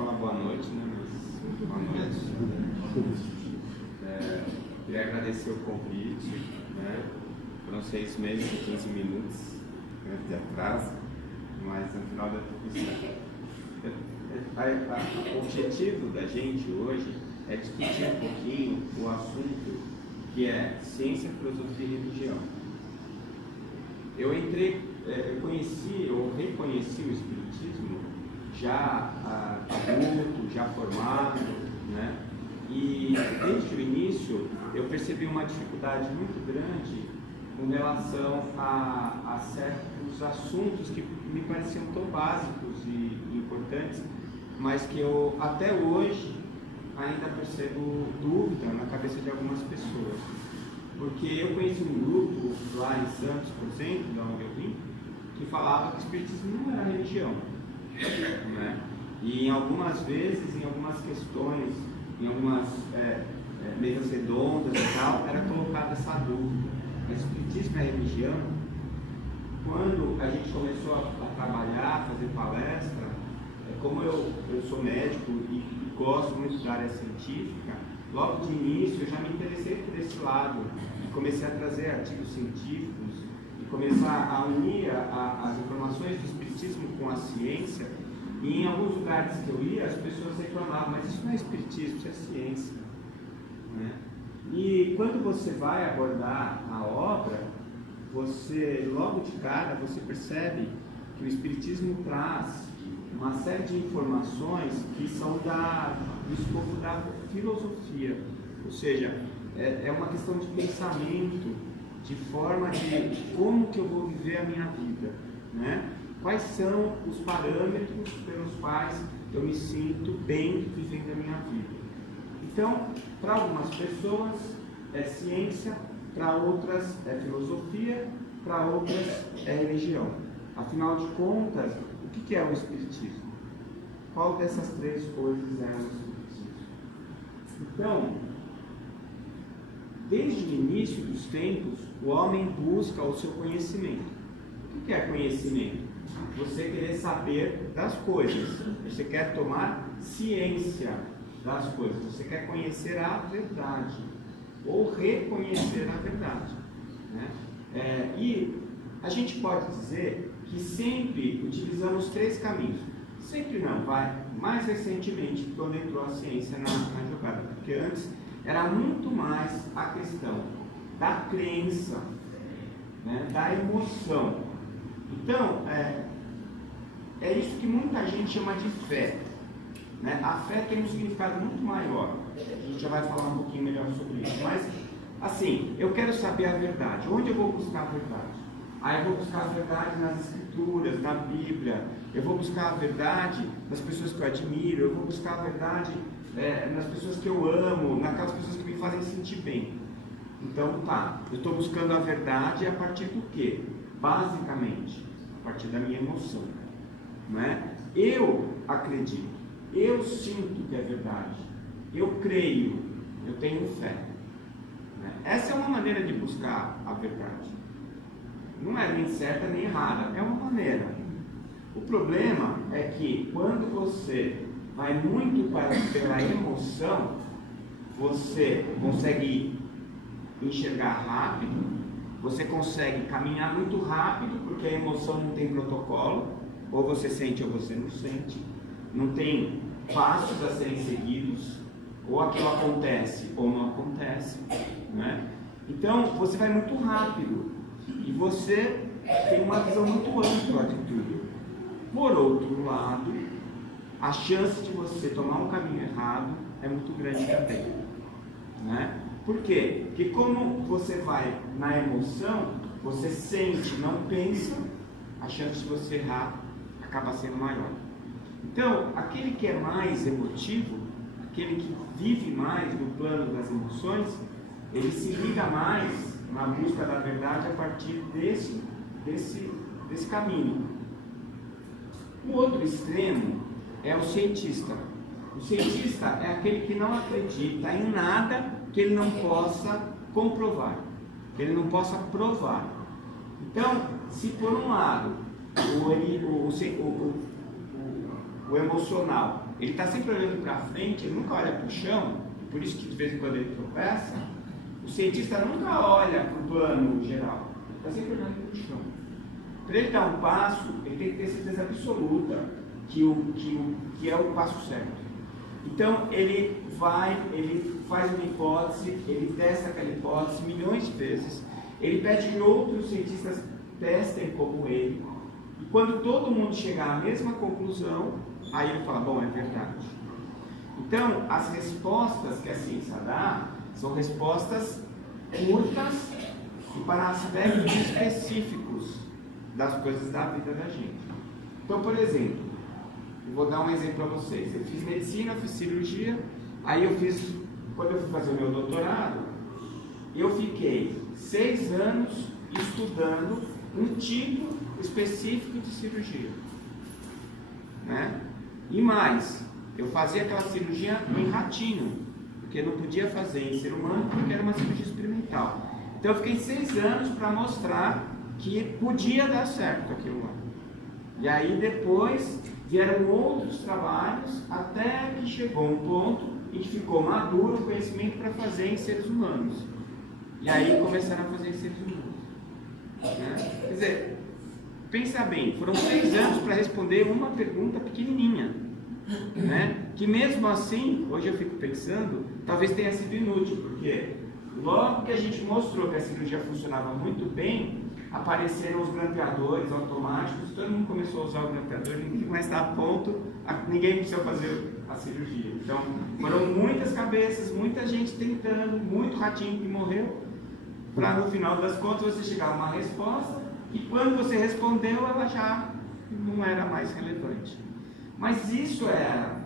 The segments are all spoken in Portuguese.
Uma boa noite, né? Mas boa noite. Queria agradecer o convite, né? Foram 6 meses e 15 minutos, né, de atraso, mas no final deu tudo certo. O objetivo da gente hoje é discutir um pouquinho o assunto que é ciência, filosofia e religião. Eu reconheci o Espiritismo já adulto, já formado, né? E desde o início eu percebi uma dificuldade muito grande com relação a certos assuntos que me pareciam tão básicos e importantes, mas que eu até hoje ainda percebo dúvida na cabeça de algumas pessoas. Porque eu conheci um grupo lá em Santos, por exemplo, de onde eu vim, que falava que o Espiritismo não era religião, né? E em algumas vezes, em algumas questões, em algumas mesas redondas e tal, era colocada essa dúvida: mas o Espiritismo é religião? Quando a gente começou a trabalhar, fazer palestra, como eu sou médico e gosto muito da área científica, logo de início eu já me interessei por esse lado, comecei a trazer artigos científicos e começar a unir as informações do Espiritismo com a ciência. E em alguns lugares que eu ia, as pessoas reclamavam: mas isso não é Espiritismo, isso é ciência, né? E quando você vai abordar a obra, você, logo de cara, você percebe que o Espiritismo traz uma série de informações que são do escopo da filosofia, ou seja, é uma questão de pensamento, de forma de como que eu vou viver a minha vida, né? Quais são os parâmetros pelos quais eu me sinto bem vivendo a minha vida. Então, para algumas pessoas é ciência, para outras é filosofia, para outras é religião. Afinal de contas, o que é o Espiritismo? Qual dessas três coisas é o Espiritismo? Então, desde o início dos tempos, o homem busca o seu conhecimento. O que é conhecimento? Você querer saber das coisas, você quer tomar ciência das coisas, você quer conhecer a verdade, ou reconhecer a verdade, né? E a gente pode dizer que sempre utilizamos 3 caminhos. Sempre não, mais recentemente, quando entrou a ciência na jogada, porque antes era muito mais a questão da crença, né, da emoção. Então, é isso que muita gente chama de fé, né? A fé tem um significado muito maior, a gente já vai falar um pouquinho melhor sobre isso, mas assim, eu quero saber a verdade. Onde eu vou buscar a verdade? Eu vou buscar a verdade nas escrituras, na Bíblia, eu vou buscar a verdade nas pessoas que eu admiro, eu vou buscar a verdade nas pessoas que eu amo, naquelas pessoas que me fazem sentir bem. Então eu estou buscando a verdade a partir do quê? Basicamente, a partir da minha emoção, né? Eu acredito, eu sinto que é verdade, eu creio, eu tenho fé, né? Essa é uma maneira de buscar a verdade. Não é nem certa nem errada, é uma maneira. O problema é que quando você vai muito pela emoção, você consegue enxergar rápido, você consegue caminhar muito rápido, porque a emoção não tem protocolo, ou você sente ou você não sente, não tem passos a serem seguidos, ou aquilo acontece ou não acontece, né? Então você vai muito rápido e você tem uma visão muito ampla de tudo. Por outro lado, a chance de você tomar um caminho errado é muito grande também, né? Por quê? Porque como você vai na emoção, você sente, não pensa, a chance de você errar acaba sendo maior. Então, aquele que é mais emotivo, aquele que vive mais no plano das emoções, ele se liga mais na busca da verdade a partir desse caminho. O outro extremo é o cientista. O cientista é aquele que não acredita em nada que ele não possa comprovar, que ele não possa provar. Então, se por um lado o emocional ele está sempre olhando para frente, ele nunca olha para o chão, por isso que de vez em quando ele tropeça. O cientista nunca olha para o plano geral, ele está sempre olhando para o chão. Para ele dar um passo, ele tem que ter certeza absoluta que é o passo certo. Então ele faz uma hipótese, ele testa aquela hipótese milhões de vezes, ele pede que outros cientistas testem como ele, e quando todo mundo chegar à mesma conclusão, aí ele fala, bom, é verdade. Então, as respostas que a ciência dá são respostas curtas e para aspectos específicos das coisas da vida da gente. Então, por exemplo, eu vou dar um exemplo para vocês. Eu fiz medicina, fiz cirurgia, aí quando eu fui fazer o meu doutorado, eu fiquei 6 anos estudando um tipo específico de cirurgia, né? E mais, eu fazia aquela cirurgia em ratinho, porque não podia fazer em ser humano, porque era uma cirurgia experimental. Então eu fiquei 6 anos para mostrar que podia dar certo aquilo lá. E aí depois vieram outros trabalhos, até que chegou um ponto em que ficou maduro o conhecimento para fazer em seres humanos. E aí começaram a fazer em seres humanos, né? Quer dizer, pensa bem, foram 6 anos para responder uma pergunta pequenininha, né? Que mesmo assim, hoje eu fico pensando, talvez tenha sido inútil, porque logo que a gente mostrou que a cirurgia funcionava muito bem, apareceram os grampeadores automáticos, todo mundo começou a usar o grampeador, ninguém mais está a ponto, ninguém precisou fazer a cirurgia. Então, foram muitas cabeças, muita gente tentando, muito ratinho que morreu, para no final das contas você chegar a uma resposta, e quando você respondeu, ela já não era mais relevante. Mas isso é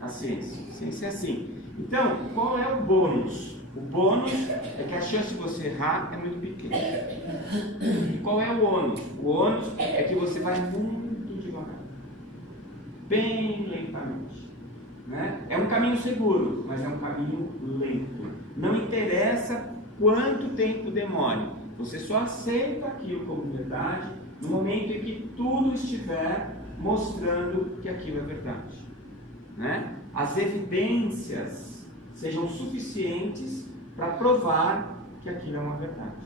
a ciência. A ciência é assim. Então, qual é o bônus? O bônus é que a chance de você errar é muito pequena. E qual é o ônus? O ônus é que você vai muito devagar, bem lentamente, né? É um caminho seguro, mas é um caminho lento. Não interessa quanto tempo demore, você só aceita aquilo como verdade no momento em que tudo estiver mostrando que aquilo é verdade, né? As evidências sejam suficientes para provar que aquilo é uma verdade,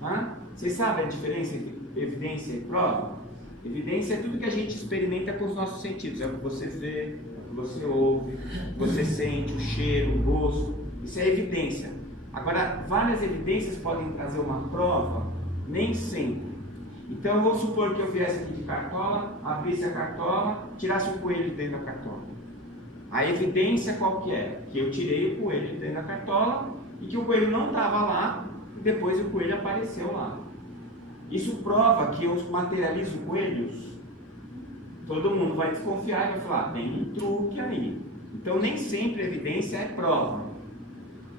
tá? Vocês sabem a diferença entre evidência e prova? Evidência é tudo que a gente experimenta com os nossos sentidos, é o que você vê, é o que você ouve, o que você sente, o cheiro, o gosto, isso é evidência. Agora, várias evidências podem trazer uma prova, nem sempre. Então, vamos supor que eu viesse aqui de cartola, abrisse a cartola, tirasse o coelho de dentro da cartola. A evidência qual que é? Que eu tirei o coelho de dentro da cartola e que o coelho não estava lá e depois o coelho apareceu lá. Isso prova que eu materializo coelhos? Todo mundo vai desconfiar e vai falar, tem um truque aí. Então, nem sempre a evidência é prova.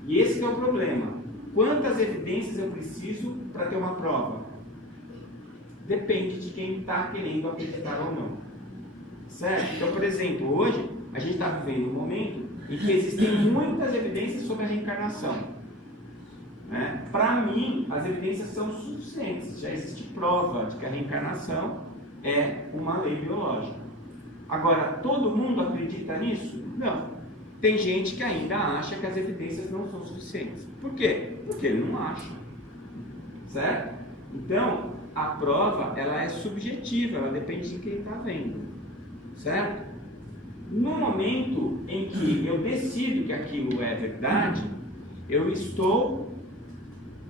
E esse é o problema. Quantas evidências eu preciso para ter uma prova? Depende de quem está querendo acreditar ou não. Certo? Então, por exemplo, hoje a gente está vivendo um momento em que existem muitas evidências sobre a reencarnação, né? Para mim, as evidências são suficientes. Já existe prova de que a reencarnação é uma lei biológica. Agora, todo mundo acredita nisso? Não. Tem gente que ainda acha que as evidências não são suficientes. Por quê? Porque ele não acha. Certo? Então, a prova, ela é subjetiva, ela depende de quem está vendo. Certo? No momento em que eu decido que aquilo é verdade, eu estou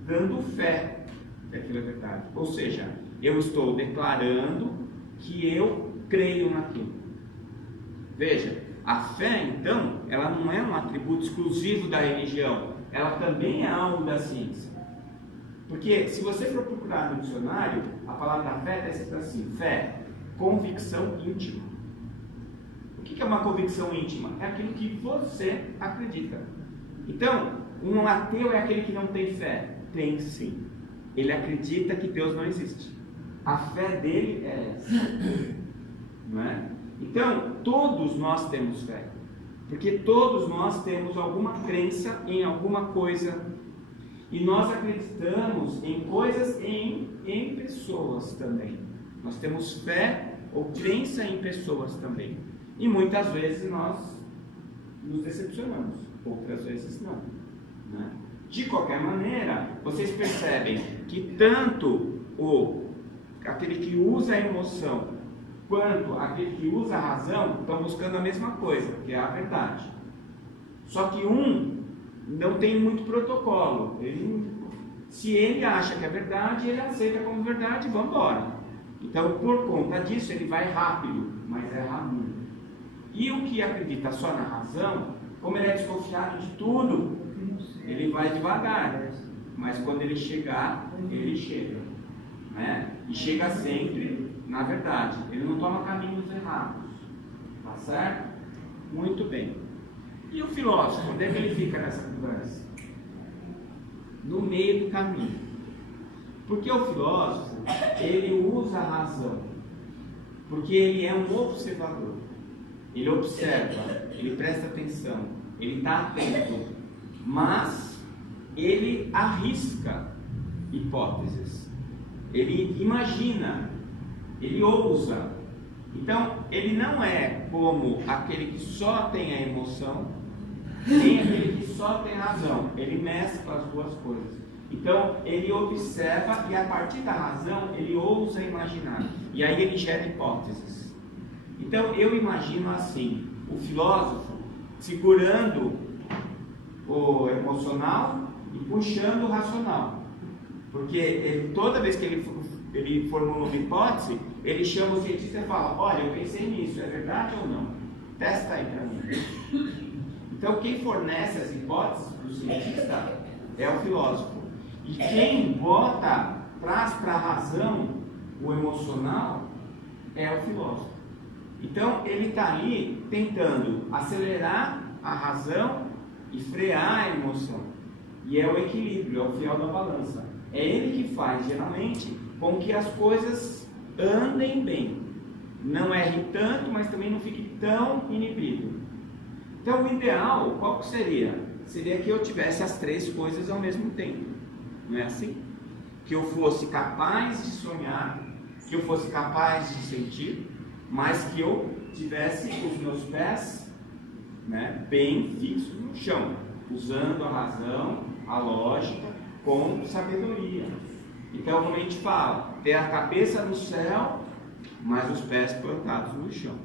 dando fé que aquilo é verdade. Ou seja, eu estou declarando que eu creio naquilo. Veja, a fé, então, ela não é um atributo exclusivo da religião, ela também é algo da ciência. Porque se você for procurar no dicionário, a palavra fé está escrita assim, fé, convicção íntima. O que é uma convicção íntima? É aquilo que você acredita. Então, um ateu é aquele que não tem fé? Tem sim. Ele acredita que Deus não existe. A fé dele é essa. Não é? Então, todos nós temos fé. Porque todos nós temos alguma crença em alguma coisa. E nós acreditamos em coisas em pessoas também. Nós temos fé ou crença em pessoas também. E muitas vezes nós nos decepcionamos, outras vezes não, né? De qualquer maneira, vocês percebem que tanto aquele que usa a emoção quanto aquele que usa a razão estão buscando a mesma coisa, que é a verdade. Só que um não tem muito protocolo. Se ele acha que é verdade, ele aceita como verdade e vamos embora. Então, por conta disso, ele vai rápido, mas erra muito. E o que acredita só na razão, como ele é desconfiado de tudo, ele vai devagar. Mas quando ele chegar, ele chega, né? E chega sempre na verdade. Ele não toma caminhos errados. Tá certo? Muito bem. E o filósofo, onde é que ele fica nessa conversa? No meio do caminho. Porque o filósofo, ele usa a razão. Porque ele é um observador. Ele observa, ele presta atenção, ele está atento. Mas ele arrisca hipóteses. Ele imagina, ele ousa. Então, ele não é como aquele que só tem a emoção, nem aquele que só tem a razão. Ele mescla as duas coisas. Então, ele observa e a partir da razão, ele ousa imaginar. E aí ele gera hipóteses. Então, eu imagino assim, o filósofo segurando o emocional e puxando o racional. Porque toda vez que ele formula uma hipótese, ele chama o cientista e fala: olha, eu pensei nisso, é verdade ou não? Testa aí para mim. Então, quem fornece as hipóteses para o cientista é o filósofo. E quem traz para a razão o emocional é o filósofo. Então, ele está ali tentando acelerar a razão e frear a emoção. E é o equilíbrio, é o fiel da balança. É ele que faz, geralmente, com que as coisas andem bem. Não erre tanto, mas também não fique tão inibido. Então, o ideal, qual que seria? Seria que eu tivesse as três coisas ao mesmo tempo. Não é assim? Que eu fosse capaz de sonhar, que eu fosse capaz de sentir, mas que eu tivesse os meus pés, né, bem fixos no chão, usando a razão, a lógica, com sabedoria. Então, como a gente fala, ter a cabeça no céu, mas os pés plantados no chão,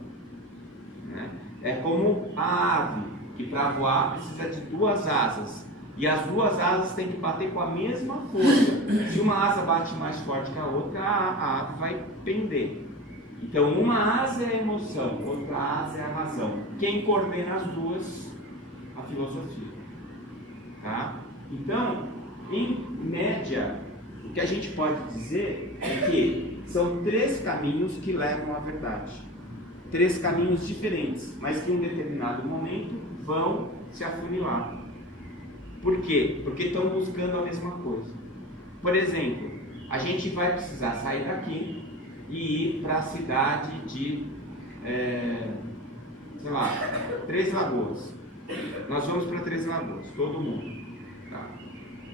né? É como a ave, que para voar precisa de duas asas, e as duas asas têm que bater com a mesma força. Se uma asa bate mais forte que a outra, a ave vai pender. Então, uma asa é a emoção, outra asa é a razão. Quem coordena as duas? A filosofia. Tá? Então, em média, o que a gente pode dizer é que são três caminhos que levam à verdade. Três caminhos diferentes, mas que em um determinado momento vão se afunilar. Por quê? Porque estão buscando a mesma coisa. Por exemplo, a gente vai precisar sair daqui e ir para a cidade de, sei lá, Três Lagoas. Nós vamos para Três Lagoas, todo mundo. Tá?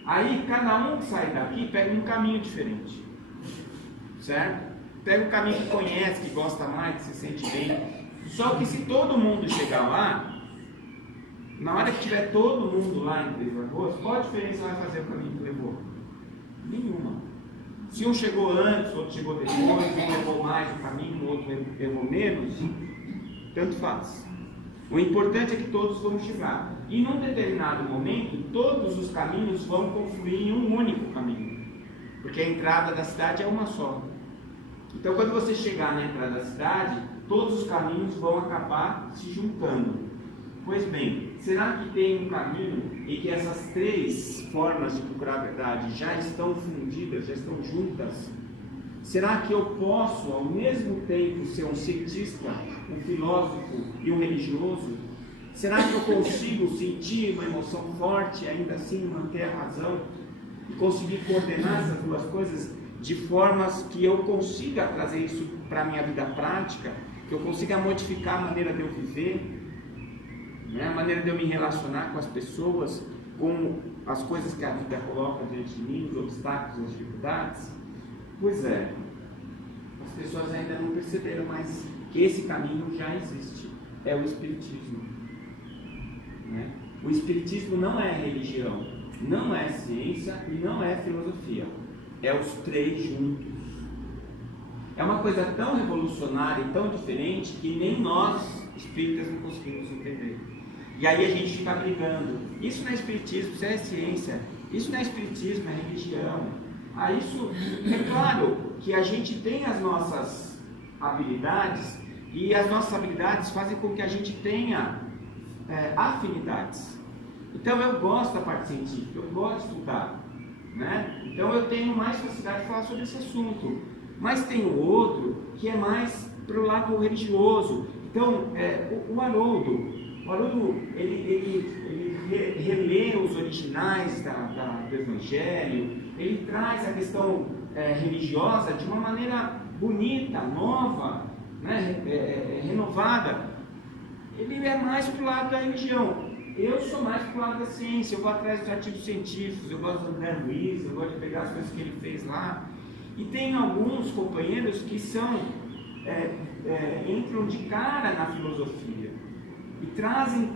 Aí cada um que sai daqui pega um caminho diferente. Certo? Pega um caminho que conhece, que gosta mais, que se sente bem. Só que se todo mundo chegar lá, na hora que tiver todo mundo lá em Três Lagoas, qual a diferença vai fazer o caminho que levou? Nenhuma. Se um chegou antes, outro chegou depois, um levou mais o caminho, o outro levou menos, tanto faz. O importante é que todos vão chegar. E num determinado momento, todos os caminhos vão confluir em um único caminho. Porque a entrada da cidade é uma só. Então, quando você chegar na entrada da cidade, todos os caminhos vão acabar se juntando. Pois bem, será que tem um caminho em que essas três formas de procurar a verdade já estão fundidas, já estão juntas? Será que eu posso, ao mesmo tempo, ser um cientista, um filósofo e um religioso? Será que eu consigo sentir uma emoção forte e ainda assim manter a razão? E conseguir coordenar essas duas coisas de formas que eu consiga trazer isso para a minha vida prática, que eu consiga modificar a maneira de eu viver, né? A maneira de eu me relacionar com as pessoas, com as coisas que a vida coloca diante de mim, os obstáculos, as dificuldades? Pois é, as pessoas ainda não perceberam, mas que esse caminho já existe. é o Espiritismo. Né? O Espiritismo não é religião, não é ciência e não é filosofia. É os três juntos. É uma coisa tão revolucionária e tão diferente que nem nós, espíritas, não conseguimos entender. E aí a gente fica brigando. Isso não é Espiritismo, isso é ciência. Isso não é Espiritismo, é religião. Isso é claro que a gente tem as nossas habilidades e as nossas habilidades fazem com que a gente tenha afinidades. Então eu gosto da parte científica, eu gosto de estudar, né? Então eu tenho mais facilidade de falar sobre esse assunto. Mas tem o outro que é mais para o lado religioso. Então o Haroldo ele relê os originais do Evangelho, ele traz a questão religiosa de uma maneira bonita, nova, né, renovada. Ele é mais para o lado da religião. Eu sou mais para o lado da ciência, eu vou atrás dos artigos científicos, eu gosto do André Luiz, eu gosto de pegar as coisas que ele fez lá. E tem alguns companheiros que entram de cara na filosofia e trazem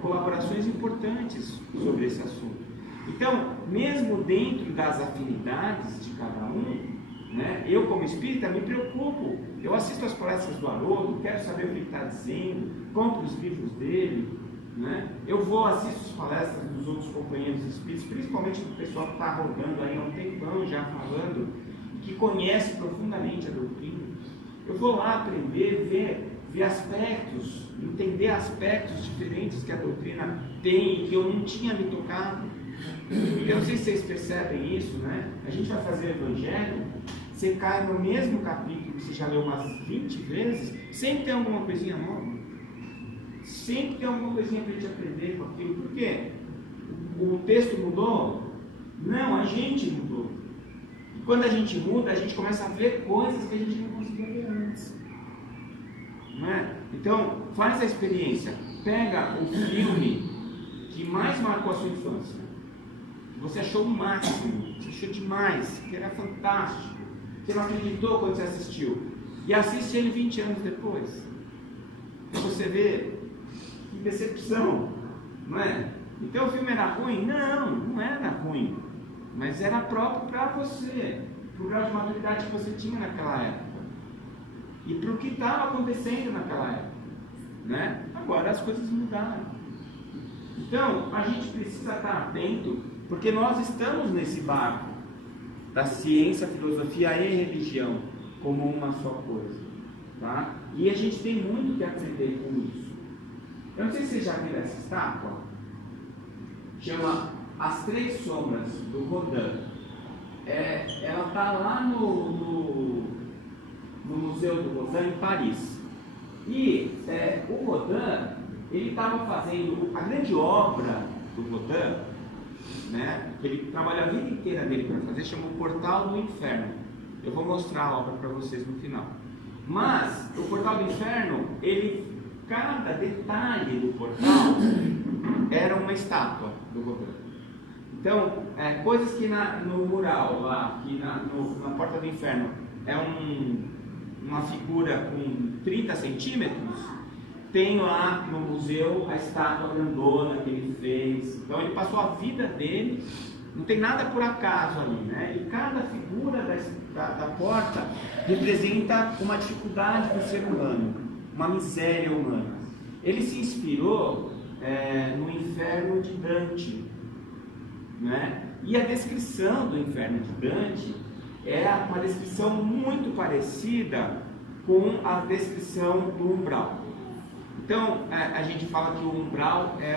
colaborações importantes sobre esse assunto. Então, mesmo dentro das afinidades de cada um, né, eu como espírita me preocupo. Eu assisto as palestras do Haroldo, quero saber o que ele está dizendo, compro os livros dele, né? Eu assisto as palestras dos outros companheiros espíritas, principalmente do pessoal que está rodando aí há um tempão já falando, que conhece profundamente a doutrina. Eu vou lá aprender, ver aspectos, entender aspectos diferentes que a doutrina tem e que eu não tinha me tocado. Eu não sei se vocês percebem isso, né? A gente vai fazer o Evangelho, você cai no mesmo capítulo que você já leu umas 20 vezes, sempre tem alguma coisinha nova. Sempre tem alguma coisinha para a gente aprender com aquilo. Por quê? O texto mudou? Não, a gente mudou. E quando a gente muda, a gente começa a ver coisas que a gente não conseguia ver antes. Não é? Então, faz a experiência. Pega o filme que mais marcou a sua infância. Você achou o máximo, você achou demais, que era fantástico. Você não acreditou quando você assistiu. E assiste ele 20 anos depois. E você vê que decepção, não é? Então o filme era ruim? Não era ruim. Mas era próprio para você, para o grau de maturidade que você tinha naquela época. E para o que estava acontecendo naquela época. Né? Agora as coisas mudaram. Então a gente precisa estar atento, porque nós estamos nesse barco da ciência, filosofia e religião como uma só coisa, tá? E a gente tem muito que aprender com isso. Eu não sei se vocês já viram essa estátua, chama As Três Sombras, do Rodin. Ela está lá no Museu do Rodin, em Paris. E o Rodin, ele estava fazendo a grande obra do Rodin, né, que ele trabalha a vida inteira dele para fazer, chama O Portal do Inferno. Eu vou mostrar a obra para vocês no final. Mas o Portal do Inferno, cada detalhe do portal era uma estátua do Rodin. Então, coisas que no mural lá, aqui na Porta do Inferno, é uma figura com 30 centímetros, tem lá no museu a estátua grandona que ele fez. Então ele passou a vida dele, não tem nada por acaso ali, né? E cada figura da porta representa uma dificuldade do ser humano, uma miséria humana. Ele se inspirou no Inferno de Dante, né? E a descrição do Inferno de Dante é uma descrição muito parecida com a descrição do umbral. Então, a gente fala que o umbral é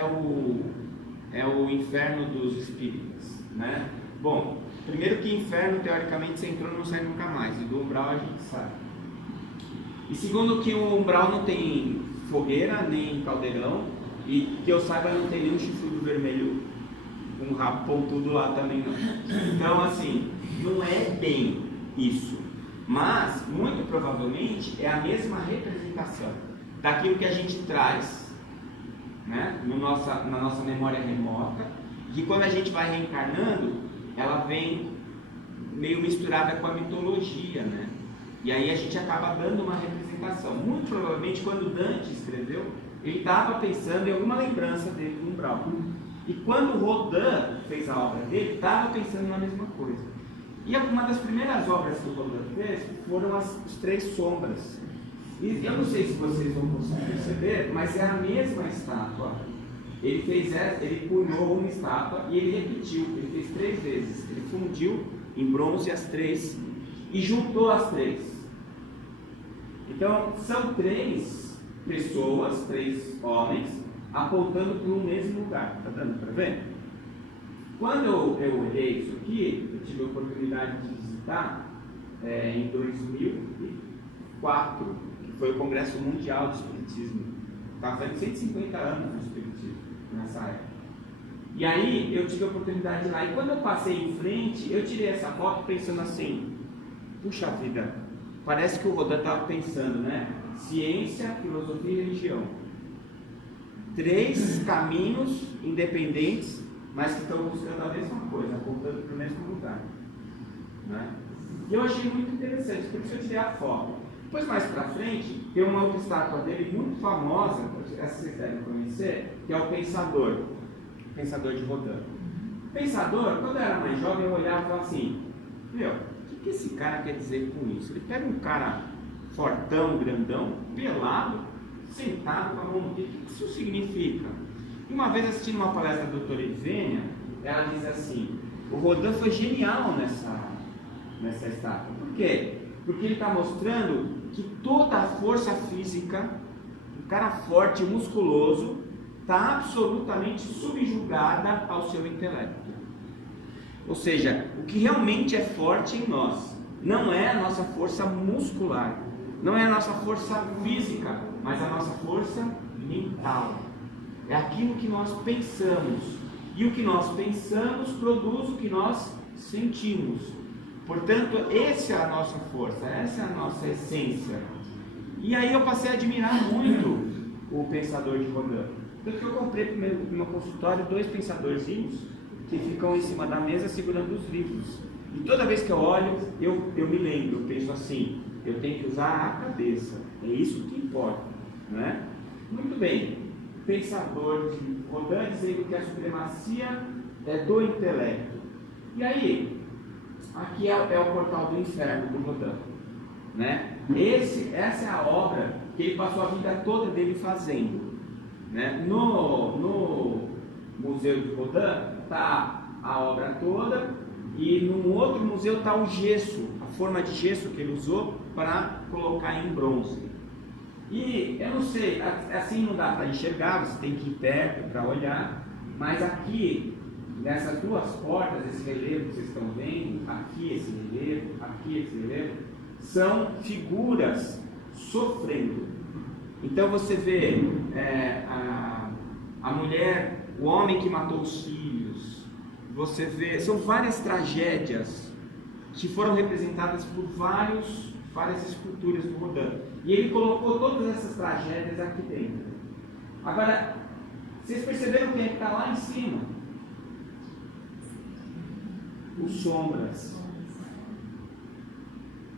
o inferno dos espíritas, né? Bom, primeiro que inferno, teoricamente, você entrou e não sai nunca mais, e do umbral a gente sabe. E segundo que o umbral não tem fogueira, nem caldeirão, e que eu saiba não tem nenhum chifrudo vermelho, um rapão tudo lá também não. Então, assim, não é bem isso, mas, muito provavelmente, é a mesma representação daquilo que a gente traz, né, na nossa memória remota, que quando a gente vai reencarnando, ela vem meio misturada com a mitologia, né? E aí a gente acaba dando uma representação representação. Muito provavelmente, quando Dante escreveu, ele estava pensando em alguma lembrança dele do umbral. E quando Rodin fez a obra dele, estava pensando na mesma coisa. E uma das primeiras obras que o Rodin fez foram as três sombras. E eu não sei se vocês vão conseguir perceber, mas é a mesma estátua. Ele fez ele punhou uma estátua e ele repetiu, ele fez 3 vezes. Ele fundiu em bronze as 3 e juntou as 3. Então, são 3 pessoas, 3 homens, apontando para o mesmo lugar. Está dando para ver? Quando eu olhei isso aqui, eu tive a oportunidade de visitar em 2004, que foi o Congresso Mundial do Espiritismo. Estava fazendo 150 anos do Espiritismo nessa época. E aí eu tive a oportunidade de ir lá. E quando eu passei em frente, eu tirei essa foto pensando assim: puxa vida, parece que o Rodin estava pensando, né? Ciência, filosofia e religião. 3 caminhos independentes, mas que estão buscando a mesma coisa, apontando para o mesmo lugar, né? E eu achei muito interessante, por isso eu tirei a foto. Depois, mais para frente, tem uma outra estátua dele muito famosa, essa vocês devem conhecer, que é o Pensador de Rodin. O Pensador, quando eu era mais jovem, eu olhava e falava assim: meu, o que esse cara quer dizer com isso? Ele pega um cara fortão, grandão, pelado, sentado com a mão no peito. O que isso significa? E uma vez assistindo uma palestra da doutora Evênia, ela diz assim: o Rodin foi genial nessa estátua. Por quê? Porque ele está mostrando que toda a força física, um cara forte, musculoso, está absolutamente subjugada ao seu intelecto. Ou seja, o que realmente é forte em nós não é a nossa força muscular, não é a nossa força física, mas a nossa força mental. É aquilo que nós pensamos. E o que nós pensamos produz o que nós sentimos. Portanto, essa é a nossa força, essa é a nossa essência. E aí eu passei a admirar muito o Pensador de Rodin. Tanto que eu comprei no meu consultório 2 pensadorzinhos que ficam em cima da mesa segurando os livros. E toda vez que eu olho, eu me lembro, eu penso assim: eu tenho que usar a cabeça, é isso que importa, não é? Muito bem, Pensador de Rodin dizendo que a supremacia é do intelecto. E aí, aqui é o Portal do Inferno do Rodin, né? Essa é a obra que ele passou a vida toda dele fazendo, né? No Museu de Rodin está a obra toda, e num outro museu está o gesso, a forma de gesso que ele usou para colocar em bronze. E eu não sei, assim não dá para enxergar, você tem que ir perto para olhar, mas aqui, nessas 2 portas, esse relevo que vocês estão vendo, aqui esse relevo, são figuras sofrendo. Então você vê a mulher, o homem que matou os filhos, você vê, são várias tragédias que foram representadas por várias esculturas do Rodin. E ele colocou todas essas tragédias aqui dentro. Agora, vocês perceberam quem é que está lá em cima? Os sombras.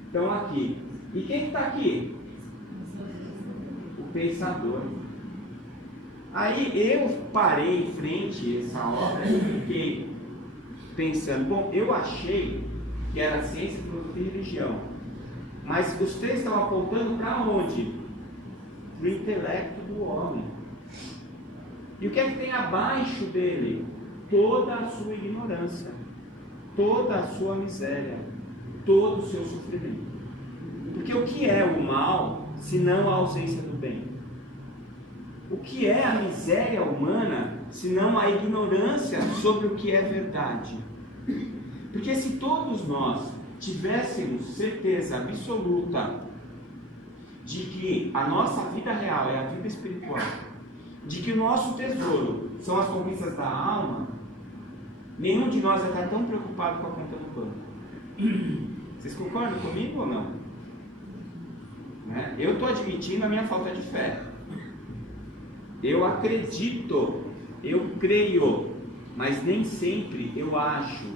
Estão aqui. E quem está aqui? O Pensador. Aí eu parei em frente a essa obra e fiquei pensando: bom, eu achei que era ciência, filosofia e religião, mas os 3 estão apontando para onde? Para o intelecto do homem. E o que é que tem abaixo dele? Toda a sua ignorância, toda a sua miséria, todo o seu sofrimento. Porque o que é o mal, se não a ausência do bem? O que é a miséria humana, se não a ignorância sobre o que é verdade? Porque se todos nós tivéssemos certeza absoluta de que a nossa vida real é a vida espiritual, de que o nosso tesouro são as conquistas da alma, nenhum de nós vai estar tão preocupado com a conta do banco. Vocês concordam comigo ou não? Né? Eu estou admitindo a minha falta de fé. Eu acredito, eu creio, mas nem sempre eu acho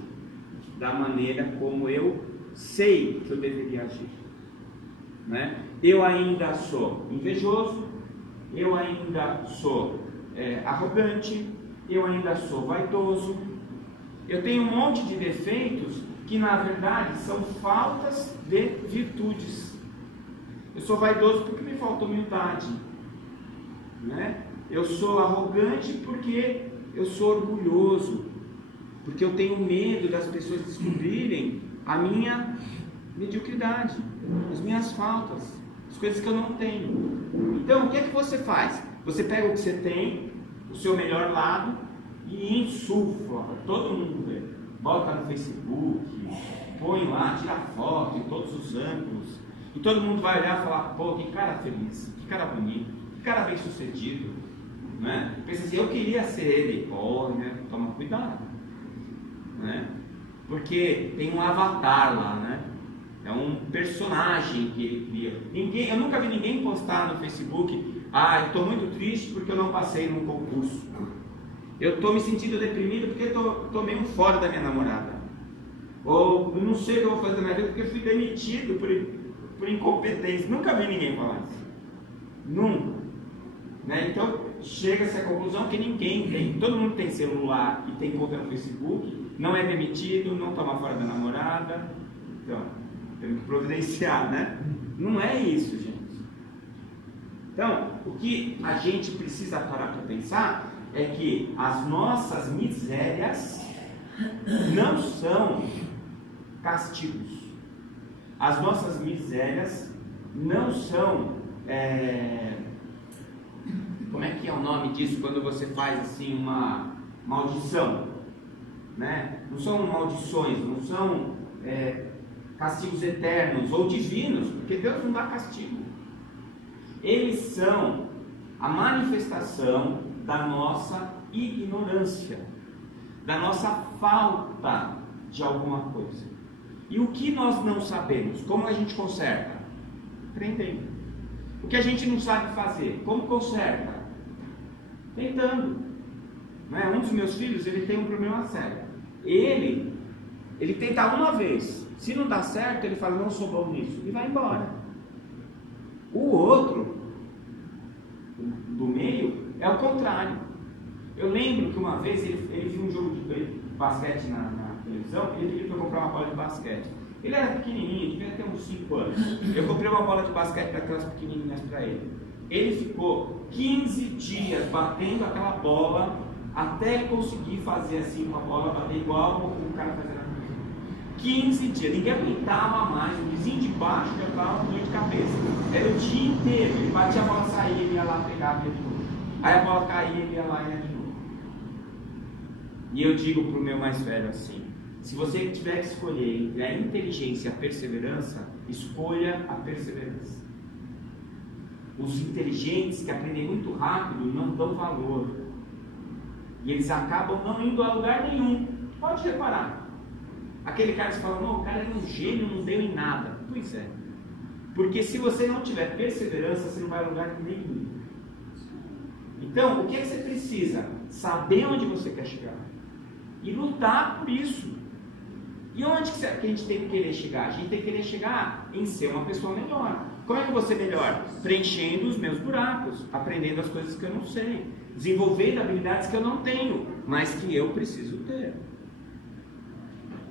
da maneira como eu sei que eu deveria agir, né? eu ainda sou invejoso, eu ainda sou arrogante, eu ainda sou vaidoso. Eu tenho um monte de defeitos que na verdade são faltas de virtudes. Eu sou vaidoso porque me falta humildade, né? Eu sou arrogante porque eu sou orgulhoso, porque eu tenho medo das pessoas descobrirem a minha mediocridade, as minhas faltas, as coisas que eu não tenho. Então, o que é que você faz? Você pega o que você tem, o seu melhor lado, e insufla para todo mundo ver. Bota no Facebook, põe lá, tira foto em todos os ângulos, e todo mundo vai olhar e falar: pô, que cara feliz, que cara bonito, que cara bem sucedido, né? Pensa assim, eu queria ser ele. Olha, toma cuidado, né? Porque tem um avatar lá, né? É um personagem que ele cria. Eu nunca vi ninguém postar no Facebook: ah, eu estou muito triste porque eu não passei num concurso. Eu estou me sentindo deprimido porque estou meio fora da minha namorada. Ou eu não sei o que eu vou fazer na minha vida porque eu fui demitido por incompetência. Nunca vi ninguém falar isso. Nunca. Né? Então, chega-se à conclusão que ninguém tem. Todo mundo tem celular e tem conta no Facebook, não é demitido, não toma fora da namorada. Então, temos que providenciar, né? Não é isso, gente. Então, o que a gente precisa parar para pensar é que as nossas misérias não são castigos. As nossas misérias não são... como é que é o nome disso quando você faz assim uma maldição? Né? Não são maldições, não são castigos eternos ou divinos, porque Deus não dá castigo. Eles são a manifestação da nossa ignorância, da nossa falta de alguma coisa. E o que nós não sabemos, como a gente conserta? Aprendendo. O que a gente não sabe fazer, como conserta? Tentando. Né? Um dos meus filhos, ele tem um problema sério. Ele tenta uma vez. Se não dá certo, ele fala: não sou bom nisso, e vai embora. O outro, do meio, é o contrário. Eu lembro que uma vez ele viu um jogo de basquete na televisão, e ele pediu para eu comprar uma bola de basquete. Ele era pequenininho, devia ter uns 5 anos. Eu comprei uma bola de basquete daquelas pequenininhas para ele. Ele ficou 15 dias batendo aquela bola até ele conseguir fazer assim uma bola, bater igual o cara fazendo na cozinha. 15 dias, ninguém aguentava mais, o vizinho de baixo já estava com dor de cabeça. Era o dia inteiro, ele batia a bola, saía, ele ia lá, pegava e ia de novo. Aí a bola caía, ele ia lá e ia de novo. E eu digo para o meu mais velho assim: se você tiver que escolher entre a inteligência e a perseverança, escolha a perseverança. Os inteligentes que aprendem muito rápido não dão valor. E eles acabam não indo a lugar nenhum. Pode reparar. Aquele cara que fala: não, o cara é um gênio, não deu em nada. Pois é. Porque se você não tiver perseverança, você não vai a lugar nenhum. Então, o que é que você precisa? Saber onde você quer chegar. E lutar por isso. E onde que a gente tem que querer chegar? A gente tem que querer chegar em ser uma pessoa melhor. Como é que eu vou ser melhor? Preenchendo os meus buracos, aprendendo as coisas que eu não sei, desenvolvendo habilidades que eu não tenho, mas que eu preciso ter.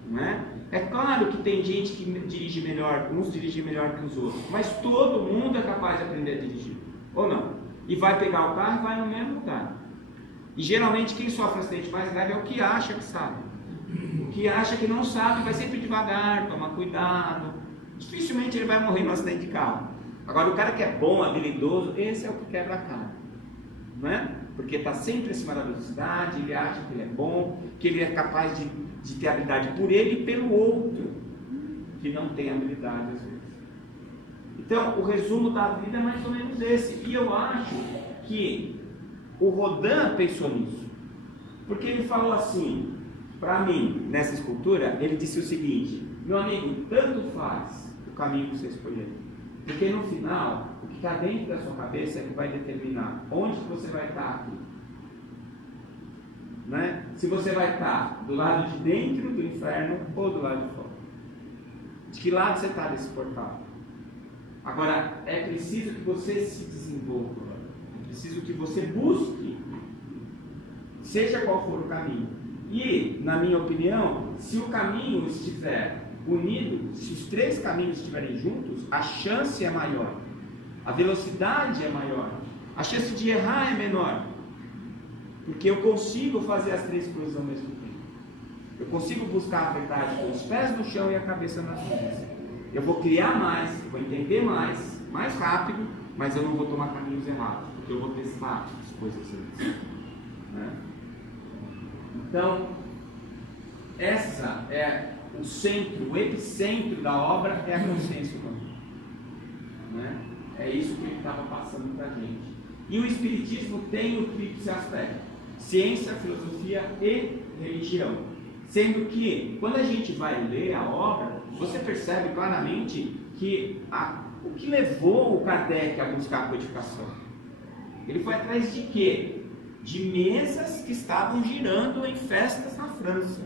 Não é? É claro que tem gente que dirige melhor, uns dirigem melhor que os outros, mas todo mundo é capaz de aprender a dirigir, ou não? E vai pegar o carro e vai no mesmo lugar. E geralmente quem sofre acidente mais grave é o que acha que sabe. O que acha que não sabe vai sempre devagar, toma cuidado. Dificilmente ele vai morrer no acidente de carro. Agora o cara que é bom, habilidoso, esse é o que quebra a cara, não é? Porque está sempre acima da velocidade, ele acha que ele é bom, que ele é capaz de ter habilidade por ele e pelo outro, que não tem habilidade às vezes. Então o resumo da vida é mais ou menos esse. E eu acho que o Rodin pensou nisso, porque ele falou assim, para mim, nessa escultura, ele disse o seguinte: meu amigo, tanto faz o caminho que você escolher, porque no final, o que está dentro da sua cabeça é que vai determinar onde você vai estar aqui. Né? Se você vai estar do lado de dentro do inferno ou do lado de fora. De que lado você está desse portal? Agora, é preciso que você se desenvolva, é preciso que você busque, seja qual for o caminho. E, na minha opinião, se o caminho estiver unido, se os três caminhos estiverem juntos, a chance é maior, a velocidade é maior, a chance de errar é menor, porque eu consigo fazer as três coisas ao mesmo tempo. Eu consigo buscar a verdade com os pés no chão e a cabeça nas nuvens. Eu vou criar mais, vou entender mais rápido, mas eu não vou tomar caminhos errados, porque eu vou testar as coisas antes, né? Então, essa é o centro, o epicentro da obra é a consciência humana, né? É isso que ele estava passando para a gente. E o Espiritismo tem o tríplice aspecto: ciência, filosofia e religião. Sendo que, quando a gente vai ler a obra, você percebe claramente que o que levou o Kardec a buscar a codificação? Ele foi atrás de quê? De mesas que estavam girando em festas na França.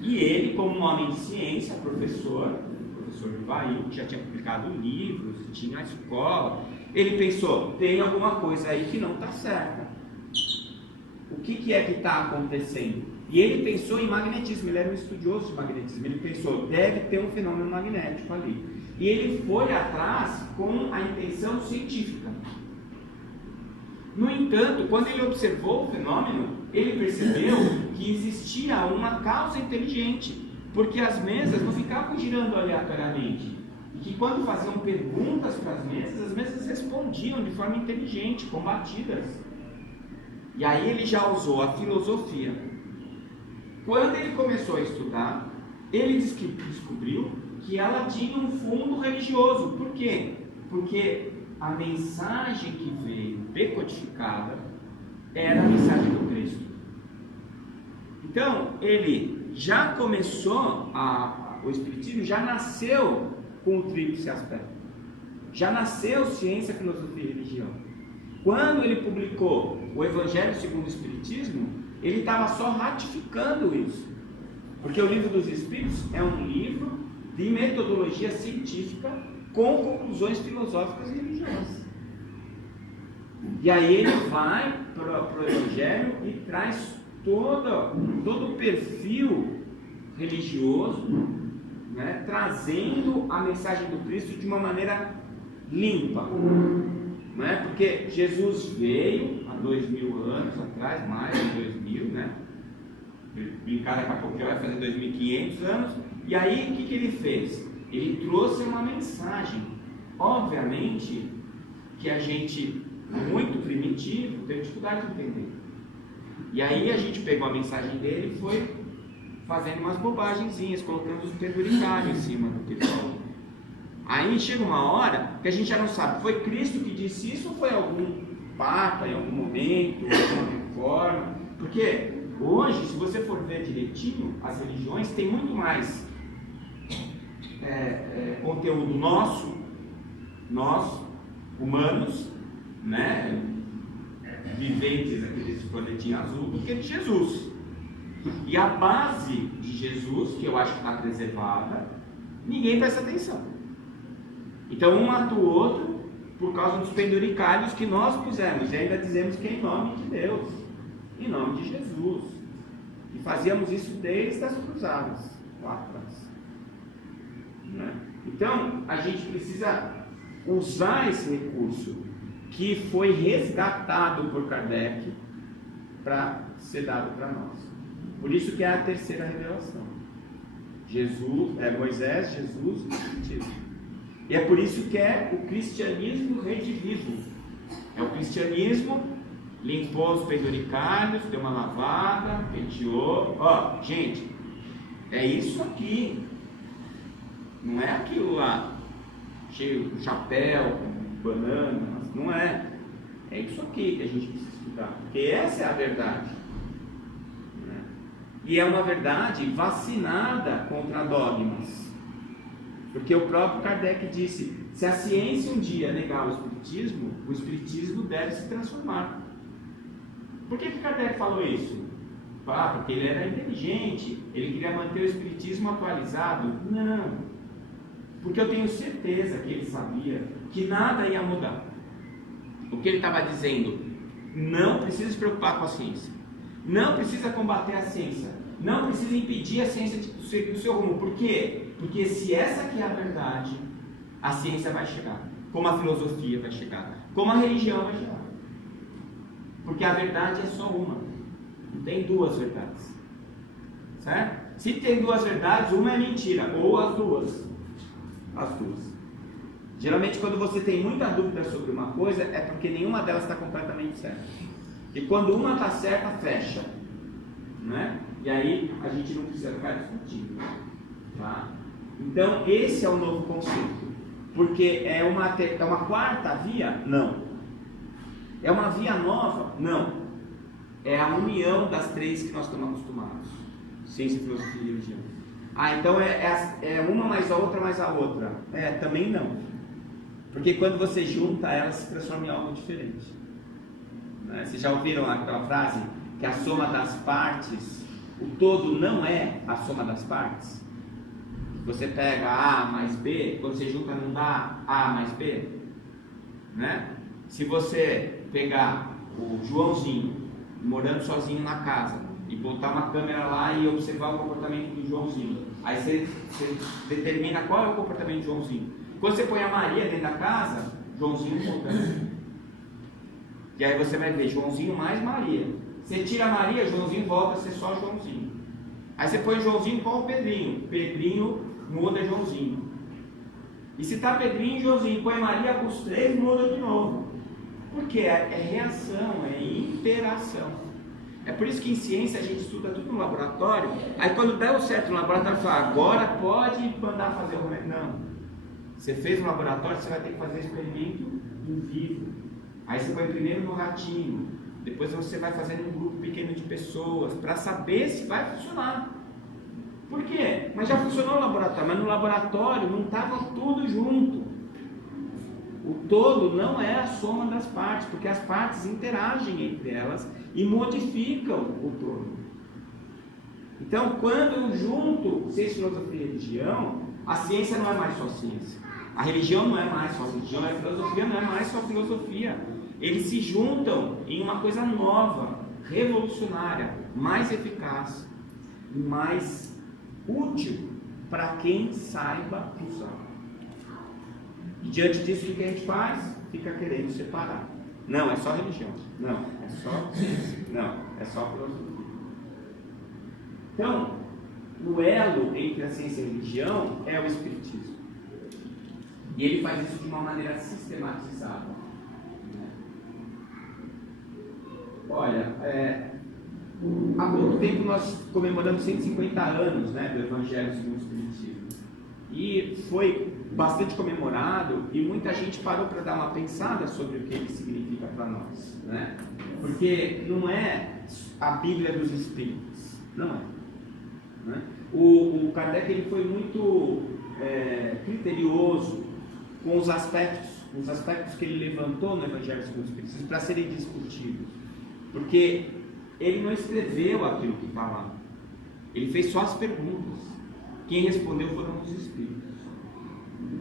E ele, como um homem de ciência, professor de Bahia, que já tinha publicado livros, tinha a escola, ele pensou, tem alguma coisa aí que não está certa. O que é que está acontecendo? E ele pensou em magnetismo, ele era um estudioso de magnetismo, ele pensou, deve ter um fenômeno magnético ali. E ele foi atrás com a intenção científica. No entanto, quando ele observou o fenômeno, ele percebeu que existia uma causa inteligente, porque as mesas não ficavam girando aleatoriamente. E que quando faziam perguntas para as mesas respondiam de forma inteligente, combatidas. E aí ele já usou a filosofia. Quando ele começou a estudar, ele descobriu que ela tinha um fundo religioso. Por quê? Porque a mensagem que veio decodificada era a mensagem do Cristo. Então, ele já começou, o Espiritismo já nasceu com o tríplice aspecto. Já nasceu ciência, filosofia e religião. Quando ele publicou o Evangelho segundo o Espiritismo, ele estava só ratificando isso. Porque o Livro dos Espíritos é um livro de metodologia científica com conclusões filosóficas e religiosas. E aí ele vai para o Evangelho e traz todo o perfil religioso, né, trazendo a mensagem do Cristo de uma maneira limpa. Não é? Porque Jesus veio há 2000 anos atrás, mais de 2000, né? Brincar daqui a pouco já vai fazer 2500 anos. E aí o que ele fez? Ele trouxe uma mensagem. Obviamente que a gente, muito primitivo, tem dificuldade de entender. E aí a gente pegou a mensagem dele e foi fazendo umas bobagenzinhas, colocando os penduricários em cima do que ele falou. Aí chega uma hora que a gente já não sabe, foi Cristo que disse isso ou foi algum papa em algum momento, alguma forma? Porque hoje, se você for ver direitinho, as religiões têm muito mais conteúdo nosso, nós, humanos, né, viventes aqui desse planetinha azul, do que de Jesus. E a base de Jesus, que eu acho que está preservada, ninguém presta atenção. Então um mata o outro por causa dos penduricalhos que nós pusemos, e ainda dizemos que é em nome de Deus, em nome de Jesus. E fazíamos isso desde as cruzadas, lá atrás. Né? Então a gente precisa usar esse recurso que foi resgatado por Kardec para ser dado para nós. Por isso que é a terceira revelação. Moisés, Jesus e o Espiritismo. E é por isso que é o cristianismo redivivo. É o cristianismo, limpou os penduricalhos, deu uma lavada, penteou. Ó, gente, é isso aqui. Não é aquilo lá, cheio de chapéu, banana, não é. É isso aqui que a gente precisa estudar. Porque essa é a verdade. Né? E é uma verdade vacinada contra dogmas. Porque o próprio Kardec disse, se a ciência um dia negar o Espiritismo deve se transformar. Por que Kardec falou isso? Porque ele era inteligente, ele queria manter o Espiritismo atualizado? Não. Porque eu tenho certeza que ele sabia que nada ia mudar. O que ele estava dizendo? Não precisa se preocupar com a ciência. Não precisa combater a ciência. Não precisa impedir a ciência de seguir o seu rumo. Por quê? Porque se essa aqui é a verdade, a ciência vai chegar. Como a filosofia vai chegar. Como a religião vai chegar. Porque a verdade é só uma. Não tem duas verdades. Certo? Se tem duas verdades, uma é mentira. Ou as duas. As duas. Geralmente quando você tem muita dúvida sobre uma coisa, é porque nenhuma delas está completamente certa. E quando uma está certa, fecha. Né? E aí a gente não precisa ficar discutindo. Tá? Então esse é o novo conceito. Porque é uma quarta via? Não. É uma via nova? Não. É a união das três que nós estamos acostumados. Ciência, filosofia e religião. Então é uma mais a outra mais a outra. Também não. Porque quando você junta, elas se transformam em algo diferente. Vocês já ouviram aquela frase? Que a soma das partes, o todo não é a soma das partes? Você pega A mais B, quando você junta não dá A mais B? Né? Se você pegar o Joãozinho, morando sozinho na casa, e botar uma câmera lá e observar o comportamento do Joãozinho, aí você determina qual é o comportamento do Joãozinho. Quando você põe a Maria dentro da casa, Joãozinho volta. E aí você vai ver Joãozinho mais Maria. Você tira a Maria, Joãozinho volta a ser só Joãozinho. Aí você põe Joãozinho com o Pedrinho. Pedrinho muda Joãozinho. E se está Pedrinho e Joãozinho, põe Maria, os três muda de novo. Porque é reação, é interação. É por isso que em ciência a gente estuda tudo no laboratório. Aí quando der o certo no laboratório, fala, agora pode mandar fazer o remédio. Não. Você fez no laboratório, você vai ter que fazer experimento em vivo. Aí você vai primeiro no ratinho. Depois você vai fazer num grupo pequeno de pessoas. Para saber se vai funcionar. Por quê? Mas já funcionou no laboratório. Mas no laboratório não estava tudo junto. O todo não é a soma das partes. Porque as partes interagem entre elas e modificam o todo. Então, quando eu junto ciência, filosofia e religião, a ciência não é mais só ciência. A religião não é mais só religião, a filosofia não é mais só filosofia. Eles se juntam em uma coisa nova, revolucionária, mais eficaz e mais útil para quem saiba usar. E diante disso, o que a gente faz? Fica querendo separar. Não, é só religião. Não, é só ciência. Não, é só filosofia. Então, o elo entre a ciência e a religião é o espiritismo. E ele faz isso de uma maneira sistematizada. Olha, há pouco tempo nós comemoramos 150 anos, do Evangelho segundo o Espiritismo. E foi bastante comemorado e muita gente parou para dar uma pensada sobre o que ele significa para nós. Porque não é a Bíblia dos Espíritos. Não é. O Kardec ele foi muito criterioso com os aspectos que ele levantou no Evangelho segundo o Espiritismo para serem discutidos, porque ele não escreveu aquilo que está lá, ele fez só as perguntas, quem respondeu foram os Espíritos.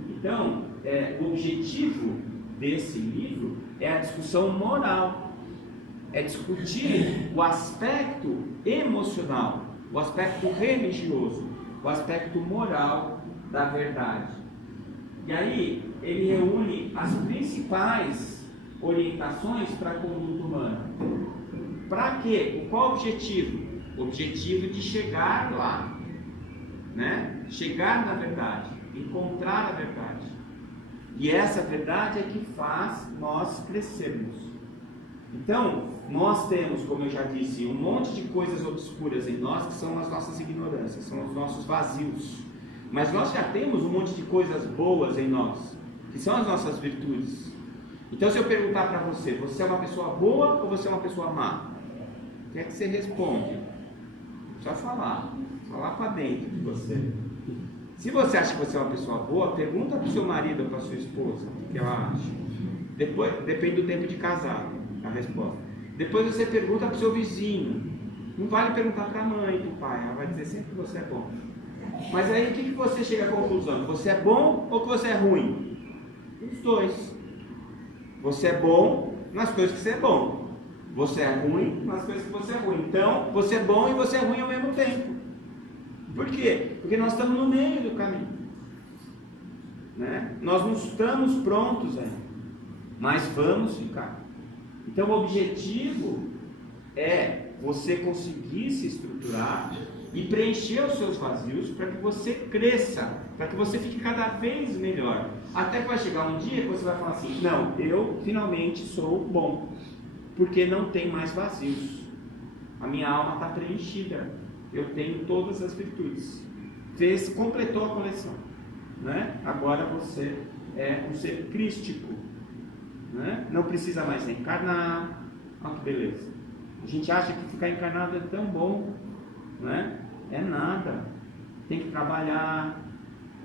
Então, o objetivo desse livro é a discussão moral, é discutir o aspecto emocional, o aspecto religioso, o aspecto moral da verdade. E aí ele reúne as principais orientações para a conduta humana. Para quê? Qual o objetivo? O objetivo de chegar lá, chegar na verdade, encontrar a verdade. E essa verdade é que faz nós crescermos. Então, nós temos, como eu já disse, um monte de coisas obscuras em nós que são as nossas ignorâncias, são os nossos vazios. Mas nós já temos um monte de coisas boas em nós, que são as nossas virtudes. Então, se eu perguntar para você, você é uma pessoa boa ou você é uma pessoa má? O que é que você responde? Só falar para dentro de você. Se você acha que você é uma pessoa boa, pergunta para o seu marido ou para a sua esposa o que ela acha. Depois, depende do tempo de casado, a resposta. Depois você pergunta para o seu vizinho. Não vale perguntar para a mãe e para o pai, ela vai dizer sempre que você é bom. Mas aí o que você chega à conclusão? Que você é bom ou que você é ruim? Os dois. Você é bom nas coisas que você é bom. Você é ruim nas coisas que você é ruim. Então, você é bom e você é ruim ao mesmo tempo. Por quê? Porque nós estamos no meio do caminho. Né? Nós não estamos prontos ainda, mas vamos ficar. Então, o objetivo é você conseguir se estruturar e preencher os seus vazios para que você cresça, para que você fique cada vez melhor. Até que vai chegar um dia que você vai falar assim: não, eu finalmente sou bom, porque não tem mais vazios. A minha alma está preenchida, eu tenho todas as virtudes. Completou a coleção, né? Agora você é um ser crístico, né? Não precisa mais reencarnar. Olha que beleza. A gente acha que ficar encarnado é tão bom, né? É nada. Tem que trabalhar,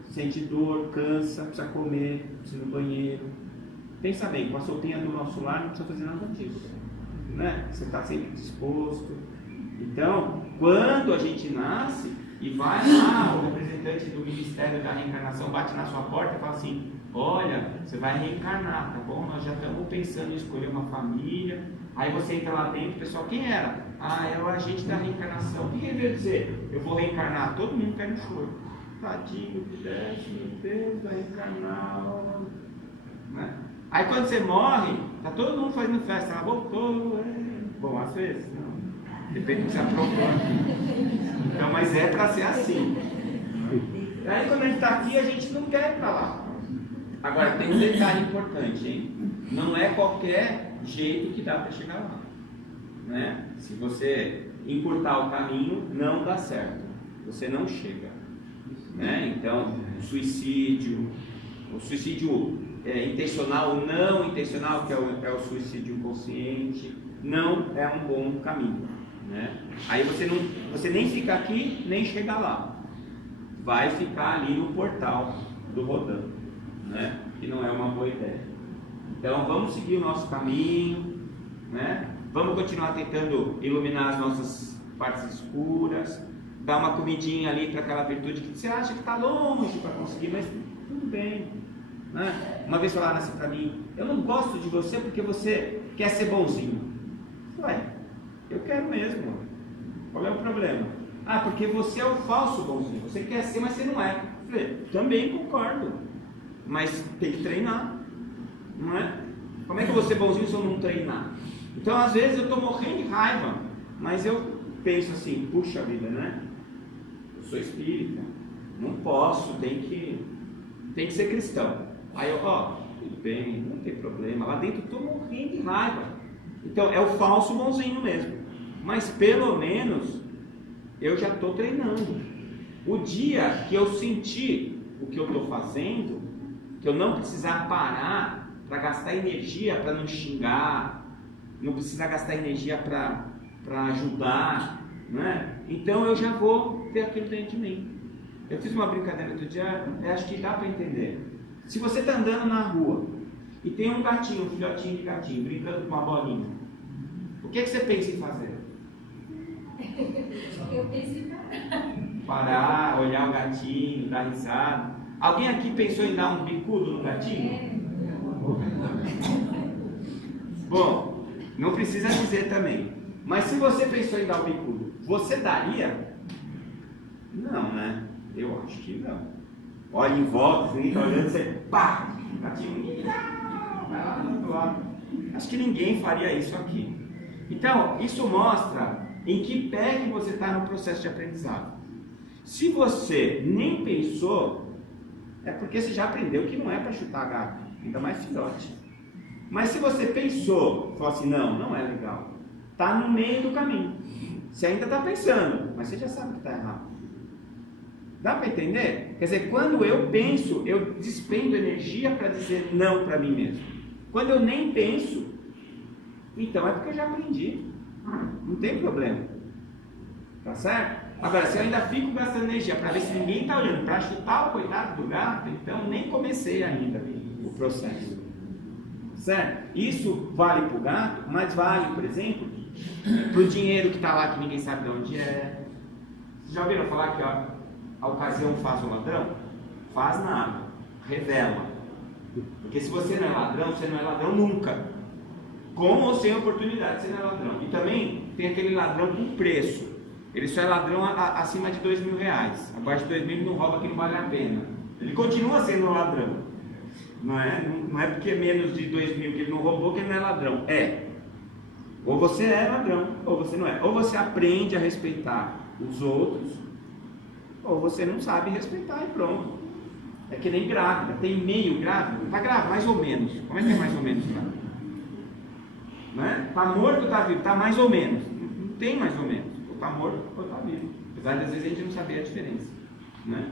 sente dor, cansa, precisa comer, precisa ir no banheiro. Pensa bem, com a soltinha do nosso lar não precisa fazer nada disso, né? Você está sempre disposto. Então, quando a gente nasce e vai lá, o representante do Ministério da Reencarnação bate na sua porta e fala assim: olha, você vai reencarnar, tá bom? Nós já estamos pensando em escolher uma família. Aí você entra lá dentro, pessoal, quem era? Ah, era o agente da reencarnação. O que ele veio dizer? Eu vou reencarnar. Todo mundo quer no choro. Tadinho, meu Deus, vai reencarnar. Né? Aí quando você morre, tá todo mundo fazendo festa. Ela voltou. Bom, às vezes, não. Depende do que você aprovou. Então, mas é para ser assim. Aí quando a gente está aqui, a gente não quer ir para lá. Agora, tem um detalhe importante, hein? Não é qualquer jeito que dá para chegar lá, né? Se você encurtar o caminho, não dá certo, você não chega, né? Então, o suicídio intencional ou não intencional, que é o suicídio consciente, não é um bom caminho, né? Aí você nem fica aqui, nem chega lá, vai ficar ali no portal do Rodin, né? Que não é uma boa ideia. Então vamos seguir o nosso caminho, né? Vamos continuar tentando iluminar as nossas partes escuras, dar uma comidinha ali para aquela virtude que você acha que está longe para conseguir, mas tudo bem, né? Uma vez falaram assim para mim: eu não gosto de você porque você quer ser bonzinho. Ué, eu quero mesmo. Qual é o problema? Ah, porque você é o falso bonzinho. Você quer ser, mas você não é. Eu falei: também concordo, mas tem que treinar. Não é? Como é que eu vou ser bonzinho se eu não treinar? Então, às vezes, eu estou morrendo de raiva, mas eu penso assim: puxa vida, né? Eu sou espírita, não posso, tem que ser cristão. Aí eu, tudo bem, não tem problema. Lá dentro eu estou morrendo de raiva. Então, é o falso bonzinho mesmo. Mas, pelo menos, eu já estou treinando. O dia que eu sentir o que eu estou fazendo, que eu não precisar parar para gastar energia para não xingar, não precisar gastar energia para ajudar, né? Então eu já vou ter aquilo dentro de mim. Eu fiz uma brincadeira outro dia, acho que dá para entender. Se você está andando na rua e tem um gatinho, um filhotinho de gatinho, brincando com uma bolinha, o que você pensa em fazer? Eu penso em parar, olhar o gatinho, dar risada. Alguém aqui pensou em dar um bicudo no gatinho? Bom, não precisa dizer também. Mas se você pensou em dar o bicudo, você daria? Não, né? Eu acho que não. Olha em volta, ninguém está olhando, você pá! Gatinho, vai lá do outro lado. Acho que ninguém faria isso aqui. Então, isso mostra em que pé que você está no processo de aprendizado. Se você nem pensou, é porque você já aprendeu que não é para chutar gato, ainda mais filhote. Mas se você pensou, falou assim: não é legal, está no meio do caminho. Você ainda está pensando, mas você já sabe que está errado. Dá para entender? Quer dizer, quando eu penso, eu despendo energia para dizer não para mim mesmo. Quando eu nem penso, então é porque eu já aprendi. Não tem problema. Tá certo? Agora, se eu ainda fico gastando energia para ver se ninguém está olhando, para chutar o coitado do gato, então nem comecei ainda o processo. Certo? Isso vale para o gato, mas vale, por exemplo, para o dinheiro que está lá, que ninguém sabe de onde é. Vocês já ouviram falar que a ocasião faz o ladrão? Faz nada, revela. Porque se você não é ladrão nunca. Com ou sem oportunidade, você não é ladrão. E também tem aquele ladrão com preço. Ele só é ladrão acima de R$2.000. Abaixo de R$2.000 não rouba, que não vale a pena. Ele continua sendo ladrão. Não é porque é menos de R$2.000 que ele não roubou que ele não é ladrão. É. Ou você é ladrão, ou você não é. Ou você aprende a respeitar os outros, ou você não sabe respeitar e pronto. É que nem grávida. Tem meio grávida? Está grávida, mais ou menos. Como é que é mais ou menos grávida? Né? Está morto ou está vivo? Está mais ou menos. Não tem mais ou menos. Ou está morto ou está vivo. Apesar de às vezes a gente não saber a diferença. Né?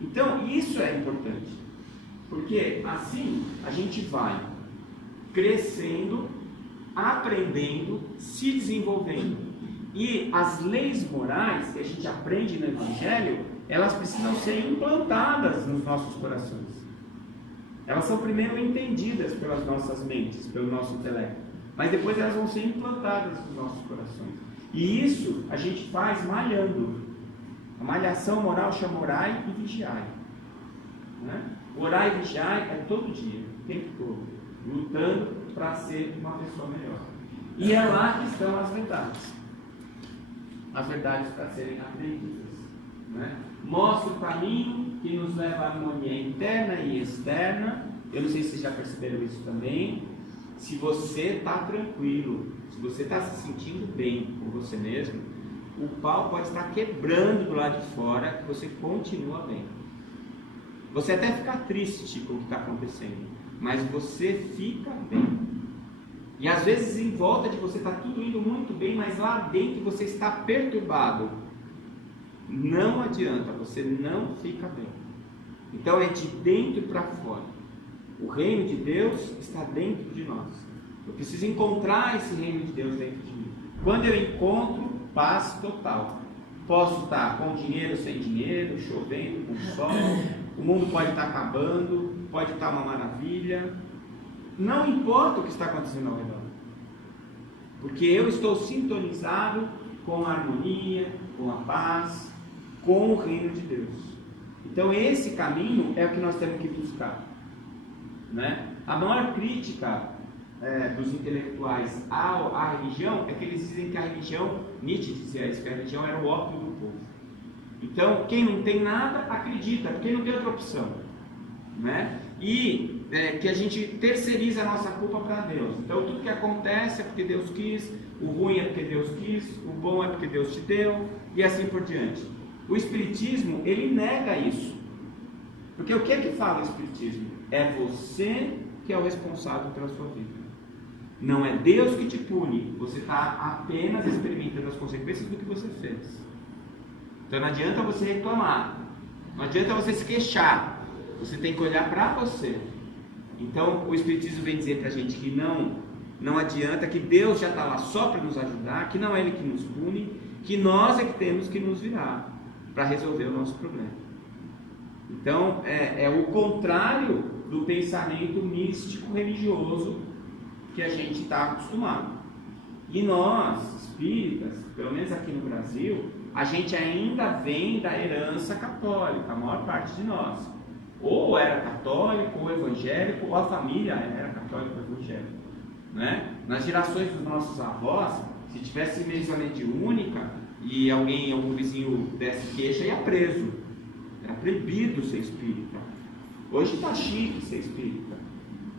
Então isso é importante. Porque assim a gente vai crescendo, aprendendo, se desenvolvendo. E as leis morais que a gente aprende no Evangelho, elas precisam ser implantadas nos nossos corações. Elas são primeiro entendidas pelas nossas mentes, pelo nosso intelecto. Mas depois elas vão ser implantadas nos nossos corações. E isso a gente faz malhando. A malhação moral chama orai e vigiai. Né? Orai e vigiai é todo dia, o tempo todo, lutando para ser uma pessoa melhor. E é lá que estão as verdades. As verdades para serem aprendidas. Né? Mostra o caminho que nos leva à harmonia interna e externa. Eu não sei se vocês já perceberam isso também. Se você está tranquilo, se você está se sentindo bem com você mesmo, o pau pode estar quebrando do lado de fora, que você continua bem. Você até fica triste com o que está acontecendo, mas você fica bem. E às vezes em volta de você está tudo indo muito bem, mas lá dentro você está perturbado. Não adianta, você não fica bem. Então é de dentro para fora. O reino de Deus está dentro de nós. Eu preciso encontrar esse reino de Deus dentro de mim. Quando eu encontro, paz total. Posso estar com dinheiro, sem dinheiro, chovendo, com sol. O mundo pode estar acabando, pode estar uma maravilha. Não importa o que está acontecendo ao redor. Porque eu estou sintonizado com a harmonia, com a paz, com o reino de Deus. Então esse caminho é o que nós temos que buscar. Né? A maior crítica dos intelectuais à religião é que eles dizem que a religião, Nietzsche dizia isso, que a religião era o ópio do povo. Então quem não tem nada acredita, porque não tem outra opção. Né? E que a gente terceiriza a nossa culpa para Deus. Então tudo que acontece é porque Deus quis, o ruim é porque Deus quis, o bom é porque Deus te deu, e assim por diante. O Espiritismo, ele nega isso. Porque o que é que fala o Espiritismo? É você que é o responsável pela sua vida. Não é Deus que te pune. Você está apenas experimentando as consequências do que você fez. Então não adianta você reclamar. Não adianta você se queixar. Você tem que olhar para você. Então o Espiritismo vem dizer para a gente que não adianta, que Deus já está lá só para nos ajudar, que não é Ele que nos pune, que nós é que temos que nos virar para resolver o nosso problema. Então é o contrário do pensamento místico religioso que a gente está acostumado. E nós, espíritas, pelo menos aqui no Brasil, a gente ainda vem da herança católica, a maior parte de nós. Ou era católico, ou evangélico, ou a família era católica ou evangélica. Né? Nas gerações dos nossos avós, se tivesse mesa mediúnica e algum vizinho desse queixa, ia preso. Era proibido ser espírita. Hoje está chique ser espírita.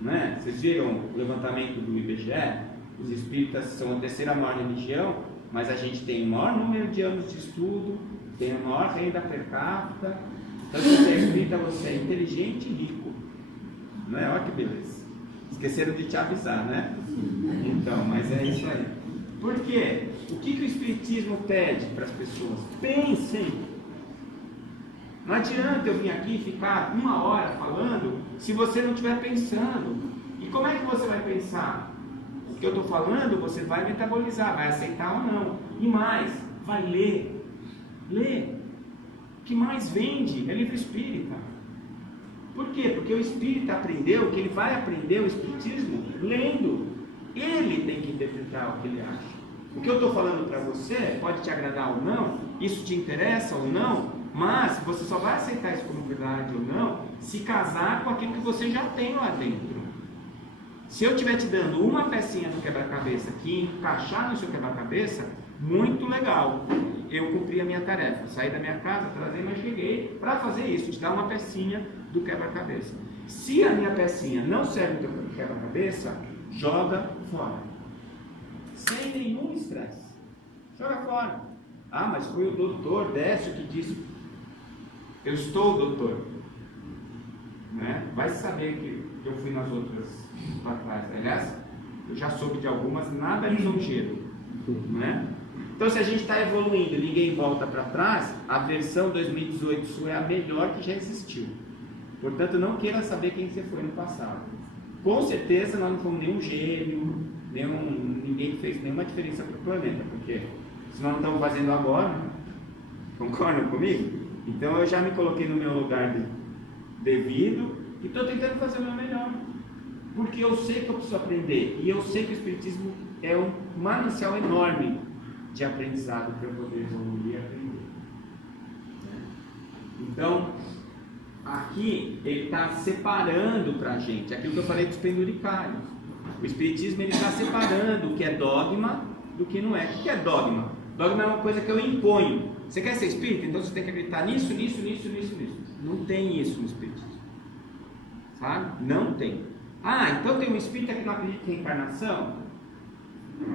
Né? Vocês viram o levantamento do IBGE? Os espíritas são a terceira maior religião, mas a gente tem o maior número de anos de estudo, tem a maior renda per capita. Então, se você é espírita, você é inteligente e rico. Não é? Olha que beleza. Esqueceram de te avisar, né? Então, mas é isso aí. Por quê? O que o Espiritismo pede para as pessoas? Pensem. Não adianta eu vir aqui ficar 1 hora falando se você não estiver pensando. E como é que você vai pensar? O que eu estou falando, você vai metabolizar, vai aceitar ou não. E mais, vai ler. Ler. O que mais vende é livro espírita. Por quê? Porque o espírita aprendeu que ele vai aprender o espiritismo lendo. Ele tem que interpretar o que ele acha. O que eu estou falando para você pode te agradar ou não, isso te interessa ou não, Mas você só vai aceitar isso como verdade ou não se casar com aquilo que você já tem lá dentro. Se eu estiver te dando uma pecinha do quebra-cabeça que encaixar no seu quebra-cabeça, muito legal. Eu cumpri a minha tarefa. Saí da minha casa, trazer, mas cheguei para fazer isso, te dar uma pecinha do quebra-cabeça. Se a minha pecinha não serve no quebra-cabeça, joga fora. Sem nenhum estresse. Joga fora. Ah, mas foi o doutor Décio que disse. Eu estou doutor. Né? Vai saber que eu fui nas outras para trás. Aliás, eu já soube de algumas, nada lisonjeiro. Né? Então, se a gente está evoluindo, ninguém volta para trás, a versão 2018 sua é a melhor que já existiu. Portanto, não queira saber quem você foi no passado. Com certeza, nós não fomos nenhum gênio, ninguém que fez nenhuma diferença para o planeta, porque se nós não estamos fazendo agora, concordam comigo? Então, eu já me coloquei no meu lugar devido e estou tentando fazer o meu melhor. Porque eu sei que eu preciso aprender, e eu sei que o Espiritismo é um manancial enorme de aprendizado para eu poder evoluir e aprender. Então, aqui ele está separando para a gente aquilo que eu falei dos penduricários. O Espiritismo está separando o que é dogma do que não é. O que é dogma? Dogma é uma coisa que eu imponho. Você quer ser espírita? Então você tem que acreditar nisso, nisso, nisso, nisso, nisso. Não tem isso no Espiritismo. Sabe? Não tem. Ah, então tem um espírita que não acredita em reencarnação?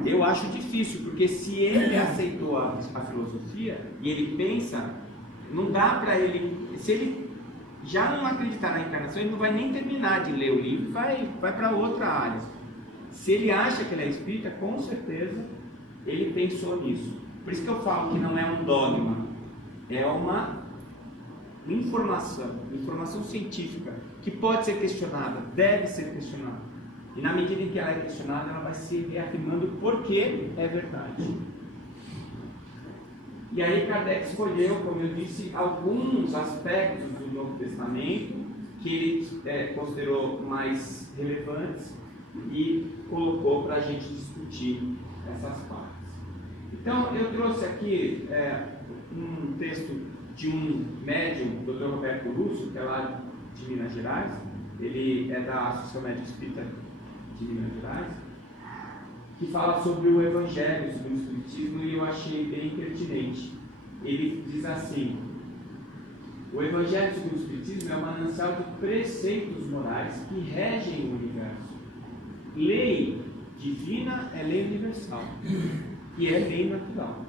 Eu acho difícil, porque se ele aceitou a filosofia e ele pensa, não dá para ele, se ele já não acreditar na encarnação, ele não vai nem terminar de ler o livro, vai para outra área. Se ele acha que ele é espírita, com certeza ele pensou nisso. Por isso que eu falo que não é um dogma, é uma informação científica, que pode ser questionada, deve ser questionada. E na medida em que ela é questionada, ela vai se reafirmando porque é verdade. E aí Kardec escolheu, como eu disse, alguns aspectos do Novo Testamento que ele considerou mais relevantes e colocou para a gente discutir essas partes. Então, eu trouxe aqui um texto de um médium, Dr. Roberto Russo, que é lá de Minas Gerais. Ele é da Associação Médica Espírita de Minas Gerais, que fala sobre o Evangelho, sobre o Espiritismo, e eu achei bem pertinente. Ele diz assim: o Evangelho sobre o Espiritismo é um manancial de preceitos morais que regem o universo. Lei divina é lei universal, e é lei natural.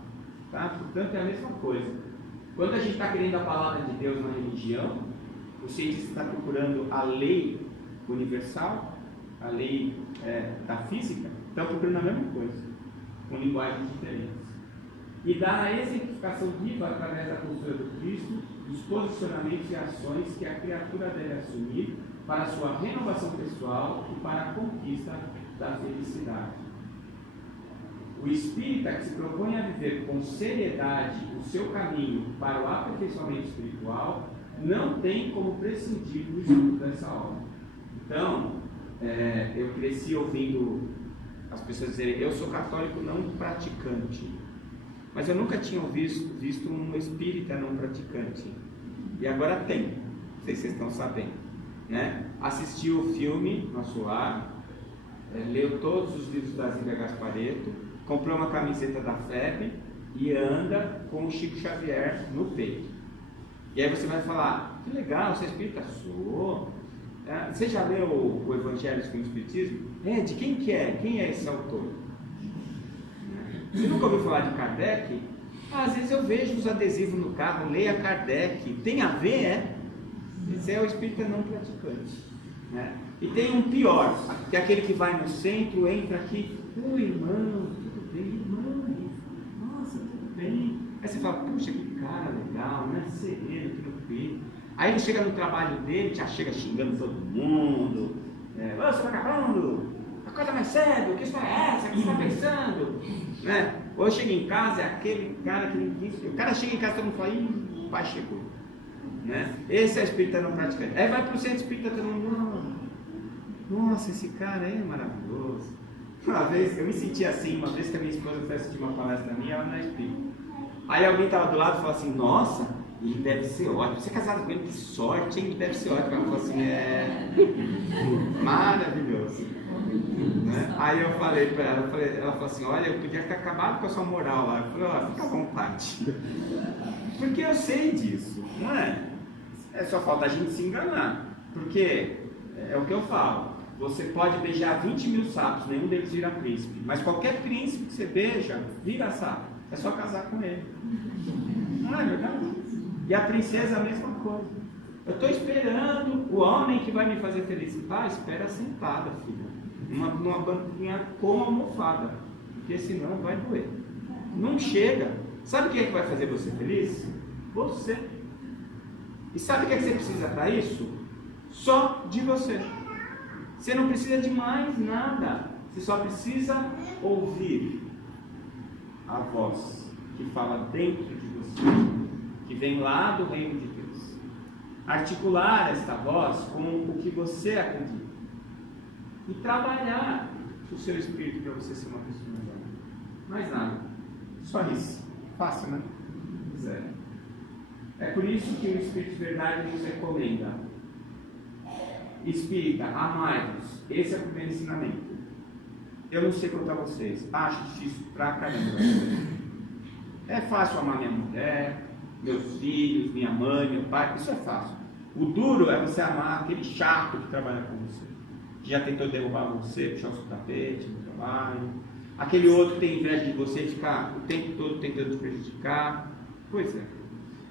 Tá? Portanto, é a mesma coisa. Quando a gente está querendo a palavra de Deus na religião, o cientista está procurando a lei universal, a lei da física, estão procurando a mesma coisa, com linguagens diferentes. E dá a exemplificação viva através da postura do Cristo, dos posicionamentos e ações que a criatura deve assumir para a sua renovação pessoal e para a conquista da felicidade. O espírita que se propõe a viver com seriedade o seu caminho para o aperfeiçoamento espiritual não tem como prescindir do estudo dessa obra. Então, eu cresci ouvindo as pessoas dizerem: eu sou católico não praticante, mas eu nunca tinha visto um espírita não praticante, e agora tem, não sei se vocês estão sabendo, né? Assistiu o filme Nosso Lar, leu todos os livros da Zíbia Gasparetto, comprou uma camiseta da FEB e anda com o Chico Xavier no peito. E aí você vai falar: que legal, você é espírita? Sou. Você já leu o Evangelho segundo o Espiritismo? De quem que é? Quem é esse autor? Você nunca ouviu falar de Kardec? Às vezes eu vejo os adesivos no carro, leia Kardec. Tem a ver, Esse é o espírita não praticante, né? E tem um pior, que é aquele que vai no centro, entra aqui: oi, irmão, tudo bem? Irmão, nossa, tudo bem? Aí você fala: puxa, que cara legal, né? Sereno, que no peito. Aí ele chega no trabalho dele, já chega xingando todo mundo: ô, seu vagabundo, acorda mais cedo, que história é essa? O que você está pensando? Né? Ou chega em casa, é aquele cara que ninguém. O cara chega em casa e todo mundo fala: ih, o pai chegou. Né? Esse é espírita não praticante. Aí vai para o centro espírita, todo mundo: nossa, esse cara é maravilhoso. Uma vez, eu me senti assim, uma vez que a minha esposa foi assistir uma palestra minha, ela não é espírita. Aí alguém estava do lado e falou assim: nossa, ele deve ser ótimo. Você é casado com ele, que sorte, hein? Ele deve ser ótimo. Ela falou assim, maravilhoso. Né? Aí eu falei para ela, ela falou assim, olha, eu podia ter acabado com a sua moral lá. Eu falei, ó, fica à vontade. Porque eu sei disso, não é? É só falta a gente se enganar. Porque é o que eu falo. Você pode beijar 20 mil sapos, nenhum deles vira príncipe. Mas qualquer príncipe que você beija, vira sapo. É só casar com ele. Não é verdade? E a princesa a mesma coisa. Eu estou esperando o homem que vai me fazer feliz. Ah, espera sentada, filha. Numa banquinha com almofada. Porque senão vai doer. Não chega. Sabe quem é que vai fazer você feliz? Você. E sabe o que é que você precisa para isso? Só de você. Você não precisa de mais nada. Você só precisa ouvir a voz que fala dentro de você, que vem lá do reino de Deus. Articular esta voz com o que você acredita. E trabalhar o seu espírito para você ser uma pessoa melhor. Mais nada. Só isso. Fácil, né? Zero. É por isso que o Espírito de Verdade nos recomenda. Espírita, amai-vos. Esse é o primeiro ensinamento. Eu não sei contar vocês. Acho difícil pra caramba. É fácil amar minha mulher, meus filhos, minha mãe, meu pai. Isso é fácil. O duro é você amar aquele chato que trabalha com você, que já tentou derrubar você, puxar o seu tapete no trabalho. Aquele outro que tem inveja de você e ficar o tempo todo tentando te prejudicar. Pois é.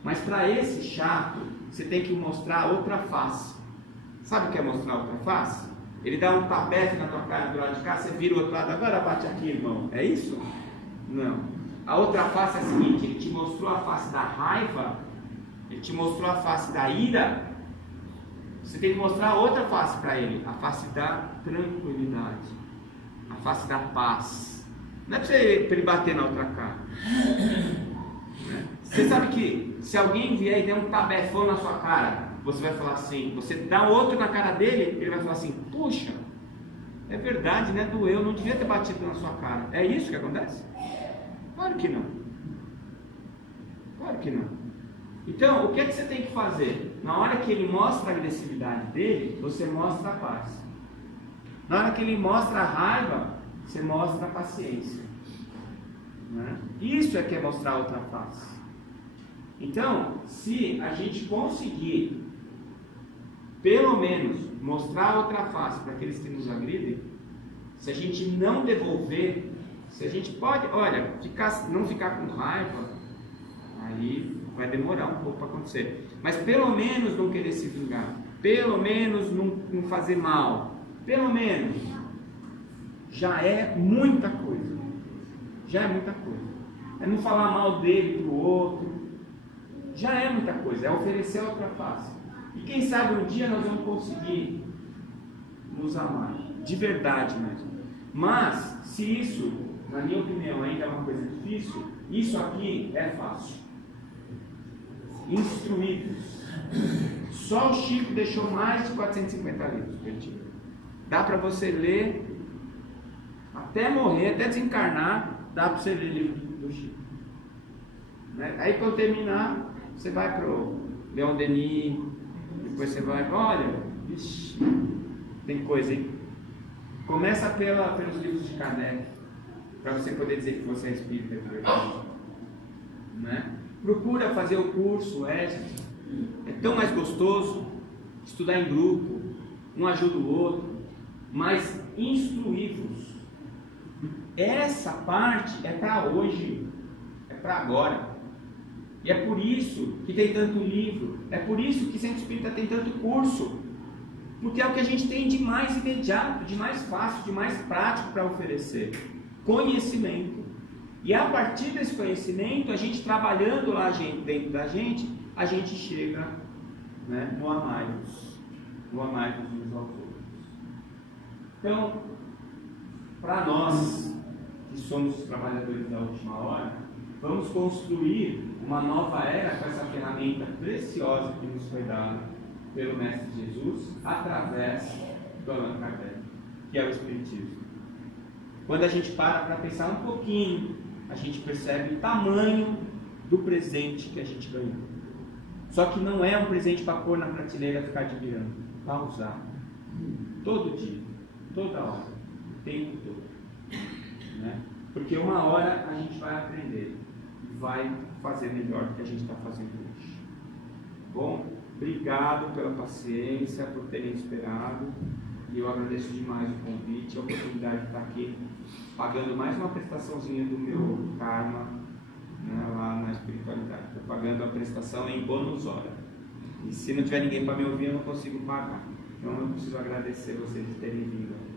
Mas para esse chato, você tem que mostrar outra face. Sabe o que é mostrar outra face? Ele dá um tapete na tua cara do lado de cá, você vira o outro lado, agora bate aqui, irmão. É isso? Não. A outra face é a seguinte, ele te mostrou a face da raiva, ele te mostrou a face da ira, você tem que mostrar outra face para ele, a face da tranquilidade, a face da paz. Não é para ele bater na outra cara. Você sabe que se alguém vier e der um tabefão na sua cara, você vai falar assim, você dá outro na cara dele, ele vai falar assim, puxa, é verdade, né? Doeu, não devia ter batido na sua cara. É isso que acontece? Claro que não. Claro que não. Então, o que é que você tem que fazer? Na hora que ele mostra a agressividade dele, você mostra a paz. Na hora que ele mostra a raiva, você mostra a paciência. Né? Isso é que é mostrar outra face. Então, se a gente conseguir, pelo menos, mostrar outra face para aqueles que nos agridem, se a gente não devolver, se a gente pode, olha, não ficar com raiva, aí vai demorar um pouco para acontecer. Mas pelo menos não querer se vingar, pelo menos não fazer mal, pelo menos, já é muita coisa. Já é muita coisa. É não falar mal dele para o outro. Já é muita coisa. É oferecer outra face. E quem sabe um dia nós vamos conseguir nos amar. De verdade mesmo. Mas, se isso, na minha opinião, ainda é uma coisa difícil, isso aqui é fácil. Instruídos. Só o Chico deixou mais de 450 livros. Dá para você ler até morrer, até desencarnar. Dá para você ler livro do Chico. Né? Aí quando terminar, você vai para o Leon Denis, depois você vai, olha, ixi, tem coisa, hein? Começa pelos livros de Kardec, para você poder dizer que você é espírita. Né? Procura fazer o curso, é tão mais gostoso, estudar em grupo, um ajuda o outro, mas instruí-vos. Essa parte é para hoje, é para agora. E é por isso que tem tanto livro, é por isso que Centro Espírita tem tanto curso, porque é o que a gente tem de mais imediato, de mais fácil, de mais prático para oferecer. Conhecimento. E a partir desse conhecimento, a gente trabalhando lá dentro da gente, a gente chega, né, no amai-vos uns aos outros. Então, para nós que somos os trabalhadores da última hora, vamos construir uma nova era com essa ferramenta preciosa que nos foi dada pelo Mestre Jesus através do Allan Kardec, que é o Espiritismo. Quando a gente para pensar um pouquinho, a gente percebe o tamanho do presente que a gente ganhou. Só que não é um presente para pôr na prateleira e ficar admirando. Para usar. Todo dia, toda hora, o tempo todo. Né? Porque uma hora a gente vai aprender e vai fazer melhor do que a gente está fazendo hoje. Bom, obrigado pela paciência, por terem esperado. E eu agradeço demais o convite, a oportunidade de estar aqui pagando mais uma prestaçãozinha do meu karma, né, lá na espiritualidade. Estou pagando a prestação em bônus hora. E se não tiver ninguém para me ouvir, eu não consigo pagar. Então eu preciso agradecer vocês de terem vindo.